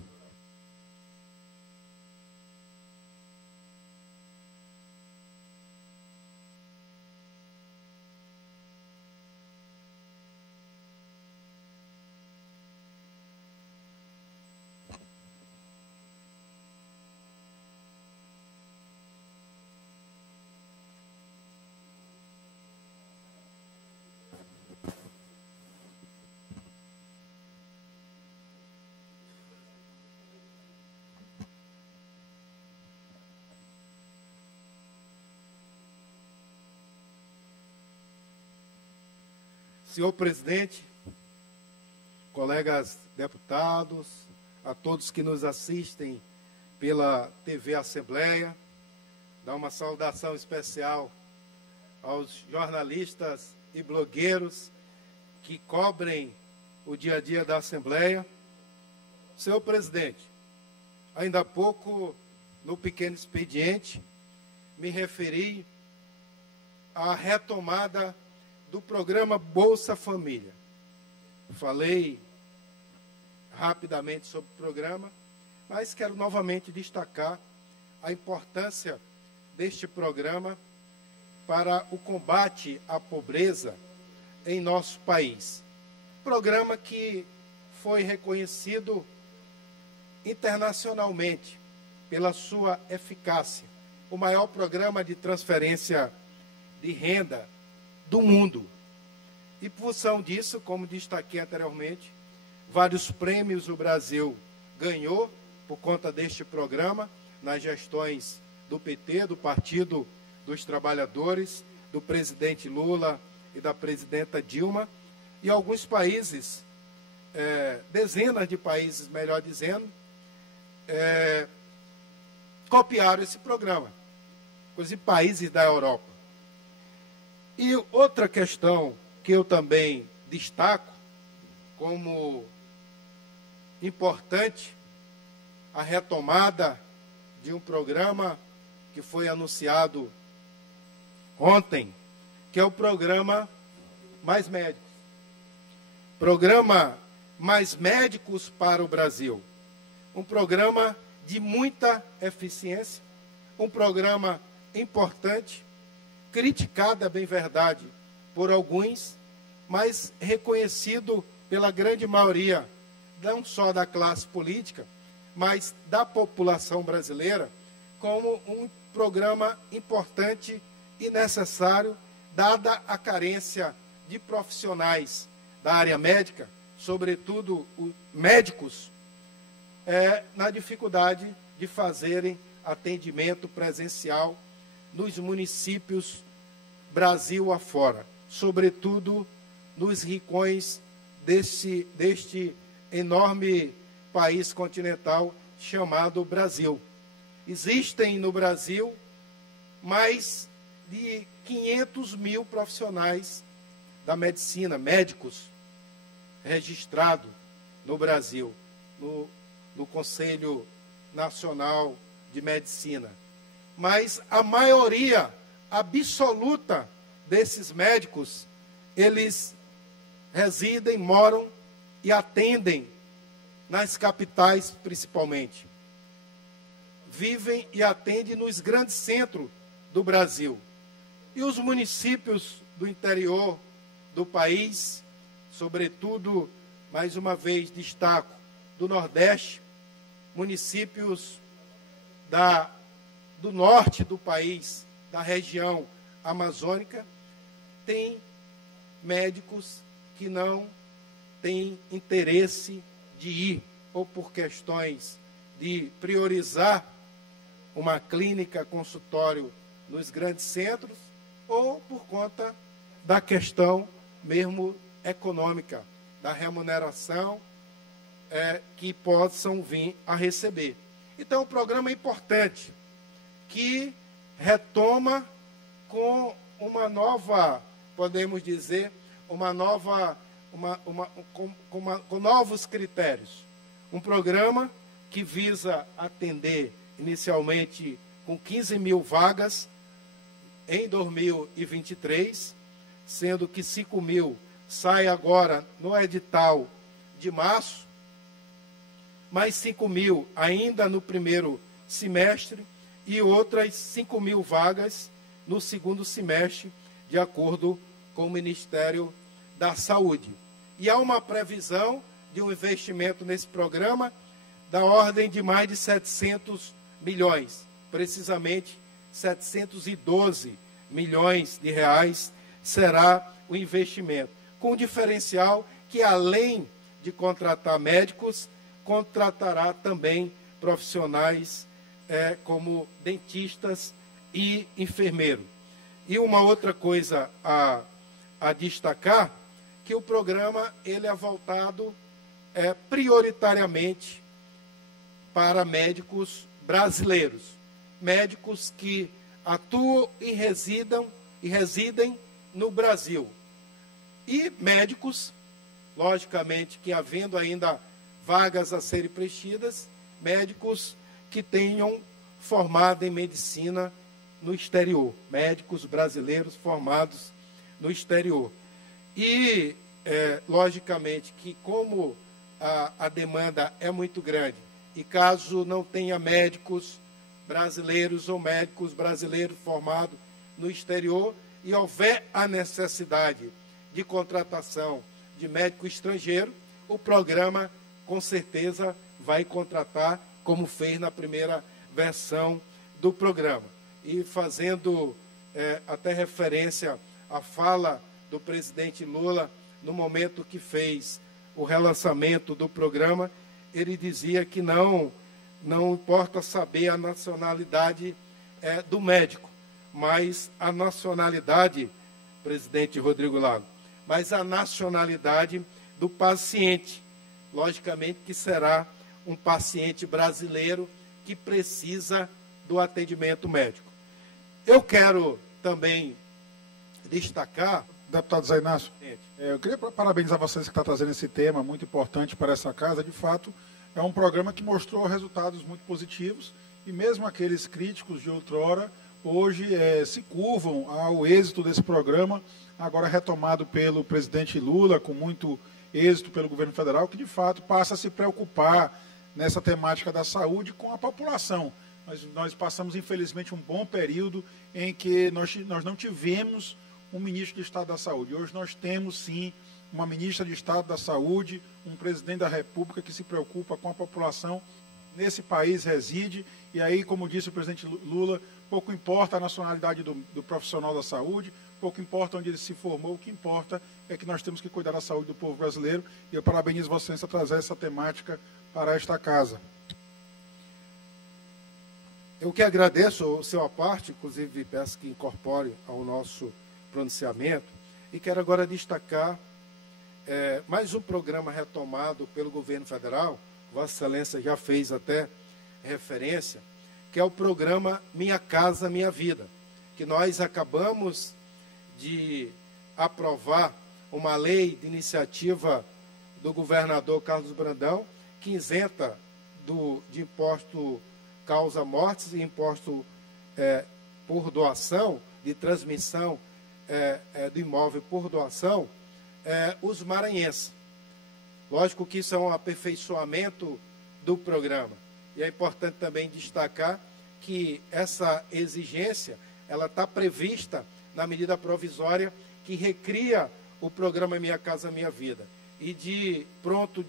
Senhor presidente, colegas deputados, a todos que nos assistem pela TV Assembleia, dá uma saudação especial aos jornalistas e blogueiros que cobrem o dia a dia da Assembleia. Senhor presidente, ainda há pouco, no pequeno expediente, me referi à retomada do programa Bolsa Família. Falei rapidamente sobre o programa, mas quero novamente destacar a importância deste programa para o combate à pobreza em nosso país. Programa que foi reconhecido internacionalmente pela sua eficácia. O maior programa de transferência de renda do mundo. E por função disso, como destaquei anteriormente, vários prêmios o Brasil ganhou por conta deste programa, nas gestões do PT, do Partido dos Trabalhadores, do presidente Lula e da presidenta Dilma, e alguns países, dezenas de países, melhor dizendo, copiaram esse programa, inclusive países da Europa. E outra questão que eu também destaco como importante, a retomada de um programa que foi anunciado ontem, que é o programa Mais Médicos. Programa Mais Médicos para o Brasil. Um programa de muita eficiência, um programa importante, criticado, é bem verdade, por alguns, mas reconhecido pela grande maioria, não só da classe política, mas da população brasileira, como um programa importante e necessário, dada a carência de profissionais da área médica, sobretudo os médicos, na dificuldade de fazerem atendimento presencial nos municípios Brasil afora, sobretudo nos rincões deste enorme país continental chamado Brasil. Existem no Brasil mais de 500 mil profissionais da medicina, médicos, registrados no Brasil, no Conselho Nacional de Medicina. Mas a maioria absoluta desses médicos, eles residem, moram e atendem nas capitais principalmente. Vivem e atendem nos grandes centros do Brasil. E os municípios do interior do país, sobretudo, mais uma vez destaco, do Nordeste, municípios do norte do país, da região amazônica, tem médicos que não têm interesse de ir, ou por questões de priorizar uma clínica, consultório nos grandes centros, ou por conta da questão mesmo econômica, da remuneração que possam vir a receber. Então, o programa é importante, que retoma com uma nova, podemos dizer, com novos critérios. Um programa que visa atender inicialmente com 15 mil vagas em 2023, sendo que 5 mil sai agora no edital de março, mais 5 mil ainda no primeiro semestre e outras 5 mil vagas no segundo semestre, de acordo com o Ministério da Saúde. E há uma previsão de um investimento nesse programa da ordem de mais de 700 milhões, precisamente 712 milhões de reais será o investimento, com o diferencial que, além de contratar médicos, contratará também profissionais como dentistas e enfermeiros. E uma outra coisa a destacar, que o programa ele é voltado prioritariamente para médicos brasileiros, médicos que atuam e residem no Brasil. E médicos, logicamente, que havendo ainda vagas a serem preenchidas, médicos que tenham formado em medicina no exterior, médicos brasileiros formados no exterior. E, logicamente, que como a demanda é muito grande, e caso não tenha médicos brasileiros ou médicos brasileiros formados no exterior, e houver a necessidade de contratação de médico estrangeiro, o programa, com certeza, vai contratar, como fez na primeira versão do programa. E fazendo até referência à fala do presidente Lula, no momento que fez o relançamento do programa, ele dizia que não importa saber a nacionalidade do médico, mas a nacionalidade, presidente Rodrigo Lago, mas a nacionalidade do paciente. Logicamente que será um paciente brasileiro que precisa do atendimento médico. Eu quero também destacar... Deputado Zé Inácio, eu queria parabenizar vocês que estão trazendo esse tema muito importante para essa casa. De fato, é um programa que mostrou resultados muito positivos e mesmo aqueles críticos de outrora, hoje se curvam ao êxito desse programa, agora retomado pelo presidente Lula, com muito êxito pelo governo federal, que de fato passa a se preocupar nessa temática da saúde com a população. Nós passamos, infelizmente, um bom período em que nós não tivemos um ministro de Estado da Saúde. Hoje nós temos, sim, uma ministra de Estado da Saúde, um presidente da República que se preocupa com a população nesse país reside, e aí, como disse o presidente Lula, pouco importa a nacionalidade do profissional da saúde, pouco importa onde ele se formou, o que importa é que nós temos que cuidar da saúde do povo brasileiro, e eu parabenizo Vossa Excelência por trazer essa temática para esta casa. Eu que agradeço o seu parte, inclusive peço que incorpore ao nosso pronunciamento, e quero agora destacar mais um programa retomado pelo governo federal, Vossa Excelência já fez até referência, que é o programa Minha Casa Minha Vida, que nós acabamos de aprovar uma lei de iniciativa do governador Carlos Brandão, que isenta de imposto causa mortes e imposto por doação, de transmissão do imóvel por doação, os maranhenses. Lógico que isso é um aperfeiçoamento do programa. E é importante também destacar que essa exigência ela está prevista na medida provisória que recria o programa Minha Casa Minha Vida. E de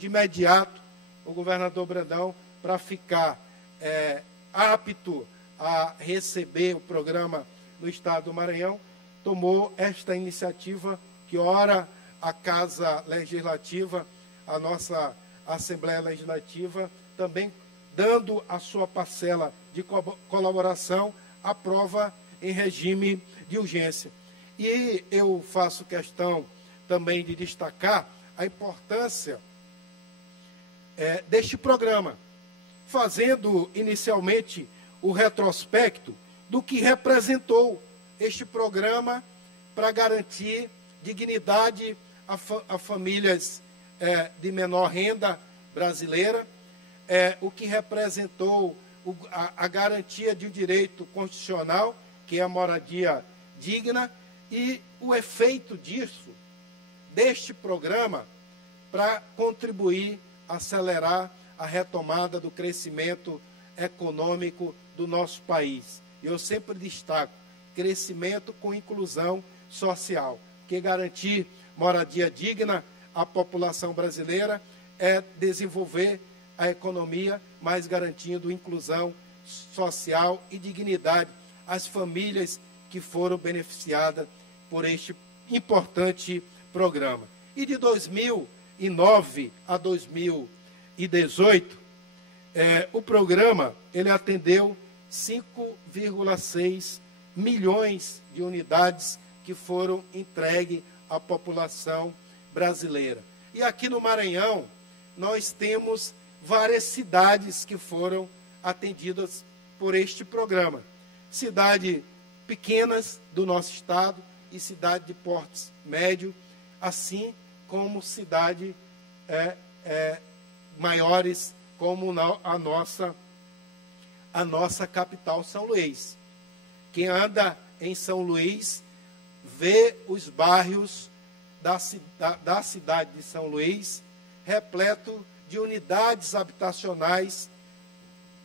imediato, o governador Brandão, para ficar apto a receber o programa no estado do Maranhão, tomou esta iniciativa que ora a Casa Legislativa, a nossa Assembleia Legislativa, também dando a sua parcela de colaboração, aprova em regime de urgência. E eu faço questão também de destacar a importância deste programa, fazendo inicialmente o retrospecto do que representou este programa para garantir dignidade a famílias de menor renda brasileira, o que representou a garantia de um direito constitucional, que é a moradia digna, e o efeito deste programa, para contribuir, acelerar a retomada do crescimento econômico do nosso país. Eu sempre destaco crescimento com inclusão social, que garantir moradia digna à população brasileira é desenvolver a economia, mas garantindo inclusão social e dignidade às famílias que foram beneficiadas por este importante programa. E de 2009 a 2018, o programa ele atendeu 5,6 milhões de unidades que foram entregues à população brasileira. E aqui no Maranhão, nós temos várias cidades que foram atendidas por este programa. Cidades pequenas do nosso estado e cidades de porte médio, assim como cidades maiores, como a nossa capital, São Luís. Quem anda em São Luís vê os bairros da cidade de São Luís repleto de unidades habitacionais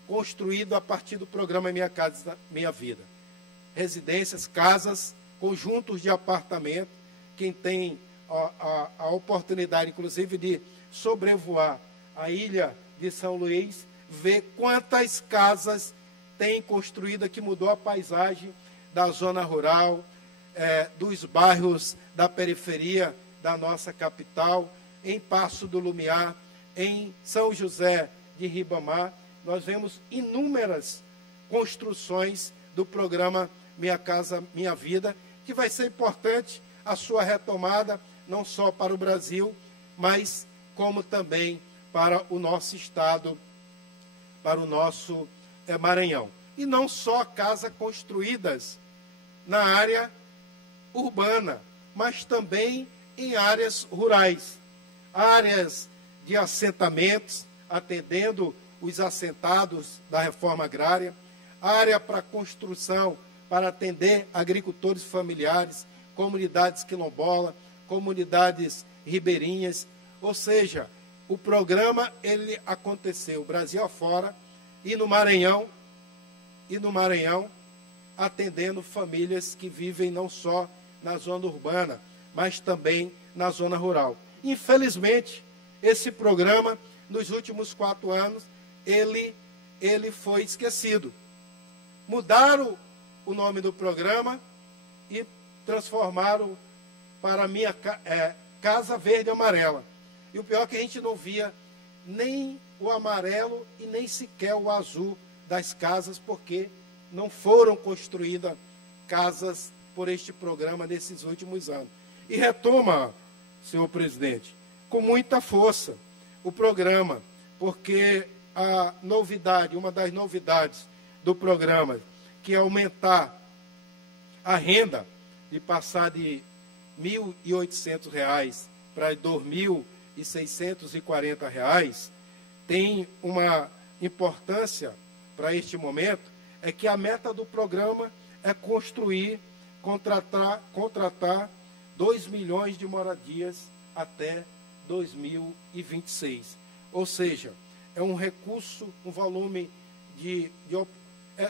construído a partir do programa Minha Casa Minha Vida. Residências, casas, conjuntos de apartamentos. Quem tem a oportunidade, inclusive, de sobrevoar a ilha de São Luís, vê quantas casas tem construída, que mudou a paisagem da zona rural, dos bairros da periferia da nossa capital, em Paço do Lumiar, em São José de Ribamar. Nós vemos inúmeras construções do programa Minha Casa Minha Vida, que vai ser importante a sua retomada, não só para o Brasil, mas como também para o nosso estado, para o nosso Maranhão. E não só casas construídas na área urbana, mas também em áreas rurais, áreas de assentamentos, atendendo os assentados da reforma agrária, área para construção, para atender agricultores familiares, comunidades quilombolas, comunidades ribeirinhas. Ou seja, o programa ele aconteceu Brasil afora e no Maranhão, atendendo famílias que vivem não só na zona urbana, mas também na zona rural. Infelizmente, esse programa, nos últimos 4 anos, ele ele foi esquecido. Mudaram o nome do programa e transformaram para Minha Casa Verde e Amarela. E o pior é que a gente não via nem o amarelo e nem sequer o azul das casas, porque não foram construídas casas por este programa nesses últimos anos. E retoma, senhor presidente, com muita força o programa, porque a novidade, uma das novidades do programa, que é aumentar a renda de passar de R$ 1.800 para R$ 2.640, tem uma importância para este momento, é que a meta do programa é contratar 2 milhões de moradias até 2026. Ou seja, é um recurso, um volume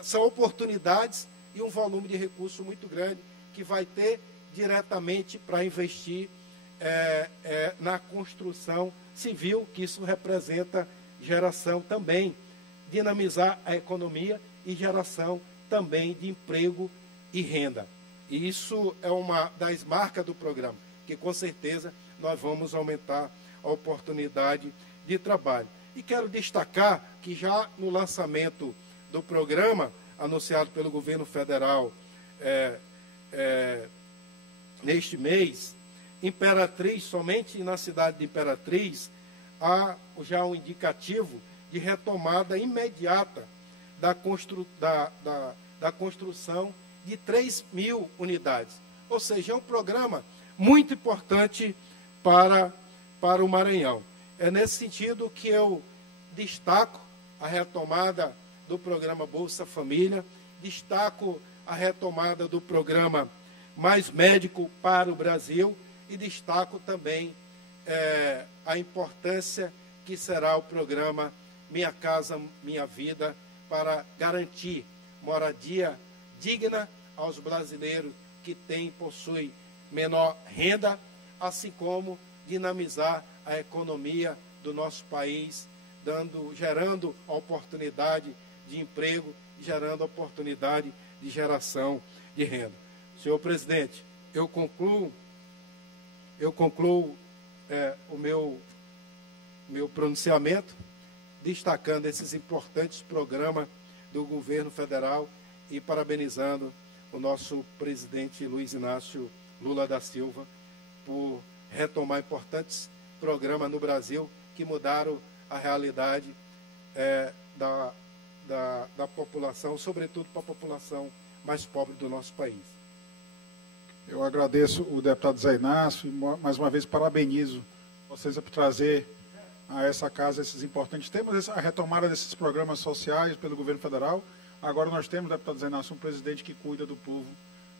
são oportunidades e um volume de recurso muito grande que vai ter diretamente para investir na construção civil, que isso representa geração também, dinamizar a economia e geração também de emprego e renda. E isso é uma das marcas do programa, que com certeza nós vamos aumentar a oportunidade de trabalho. E quero destacar que já no lançamento do programa, anunciado pelo governo federal neste mês, Imperatriz, somente na cidade de Imperatriz, há já um indicativo de retomada imediata da construção de 3.000 unidades. Ou seja, é um programa muito importante para o Maranhão. É nesse sentido que eu destaco a retomada do programa Bolsa Família, destaco a retomada do programa Mais Médico para o Brasil e destaco também a importância que será o programa Minha Casa Minha Vida para garantir moradia digna aos brasileiros que possuem menor renda, assim como dinamizar a economia do nosso país, gerando oportunidade de emprego, gerando oportunidade de geração de renda. Senhor presidente, eu concluo o meu pronunciamento destacando esses importantes programas do governo federal e parabenizando o nosso presidente Luiz Inácio Lula da Silva por retomar importantes programas no Brasil que mudaram a realidade da população, sobretudo para a população mais pobre do nosso país. Eu agradeço o deputado Zé Inácio e mais uma vez parabenizo vocês por trazer a essa casa esses importantes temas, a retomada desses programas sociais pelo governo federal. Agora nós temos, deputado Zé Inácio, um presidente que cuida do povo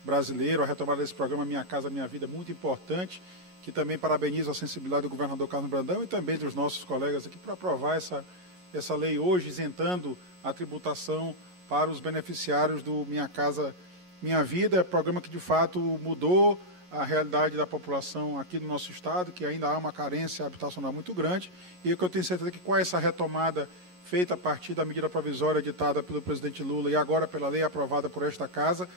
brasileiro. A retomada desse programa Minha Casa Minha Vida é muito importante, que também parabenizo a sensibilidade do governador Carlos Brandão e também dos nossos colegas aqui para aprovar essa lei hoje, isentando a tributação para os beneficiários do Minha Casa Minha Vida. É um programa que de fato mudou a realidade da população aqui no nosso estado, que ainda há uma carência habitacional muito grande, e que eu tenho certeza que com essa retomada feita a partir da medida provisória editada pelo presidente Lula e agora pela lei aprovada por esta casa,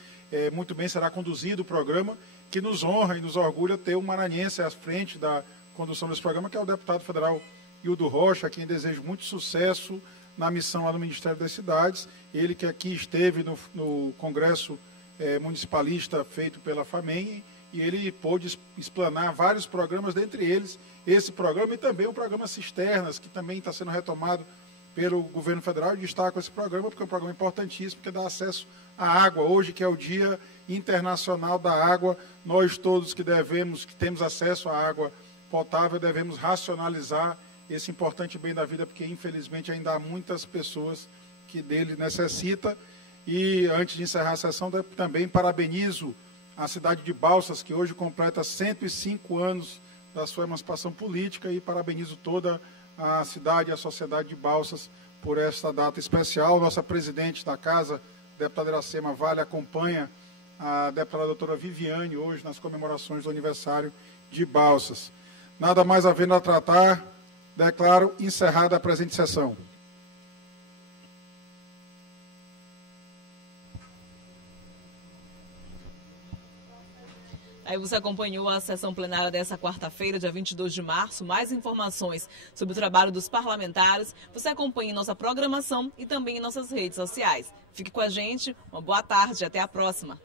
muito bem será conduzido o programa, que nos honra e nos orgulha ter um maranhense à frente da condução desse programa, que é o deputado federal Hildo Rocha, a quem desejo muito sucesso na missão lá no Ministério das Cidades. Ele que aqui esteve no Congresso Municipalista feito pela FAMEM, e ele pôde explanar vários programas, dentre eles esse programa e também o programa Cisternas, que também está sendo retomado pelo governo federal. Eu destaco esse programa porque é um programa importantíssimo, porque dá acesso à água. Hoje, que é o Dia Internacional da Água, nós todos que temos acesso à água potável, devemos racionalizar esse importante bem da vida, porque infelizmente ainda há muitas pessoas que dele necessitam. E antes de encerrar a sessão, também parabenizo a cidade de Balsas, que hoje completa 105 anos da sua emancipação política, e parabenizo toda a cidade e a sociedade de Balsas por esta data especial. Nossa presidente da casa, deputada Iracema Vale, acompanha a deputada doutora Viviane hoje nas comemorações do aniversário de Balsas. Nada mais havendo a tratar, declaro encerrada a presente sessão. Aí você acompanhou a sessão plenária dessa quarta-feira, dia 22 de março. Mais informações sobre o trabalho dos parlamentares você acompanha em nossa programação e também em nossas redes sociais. Fique com a gente, uma boa tarde e até a próxima.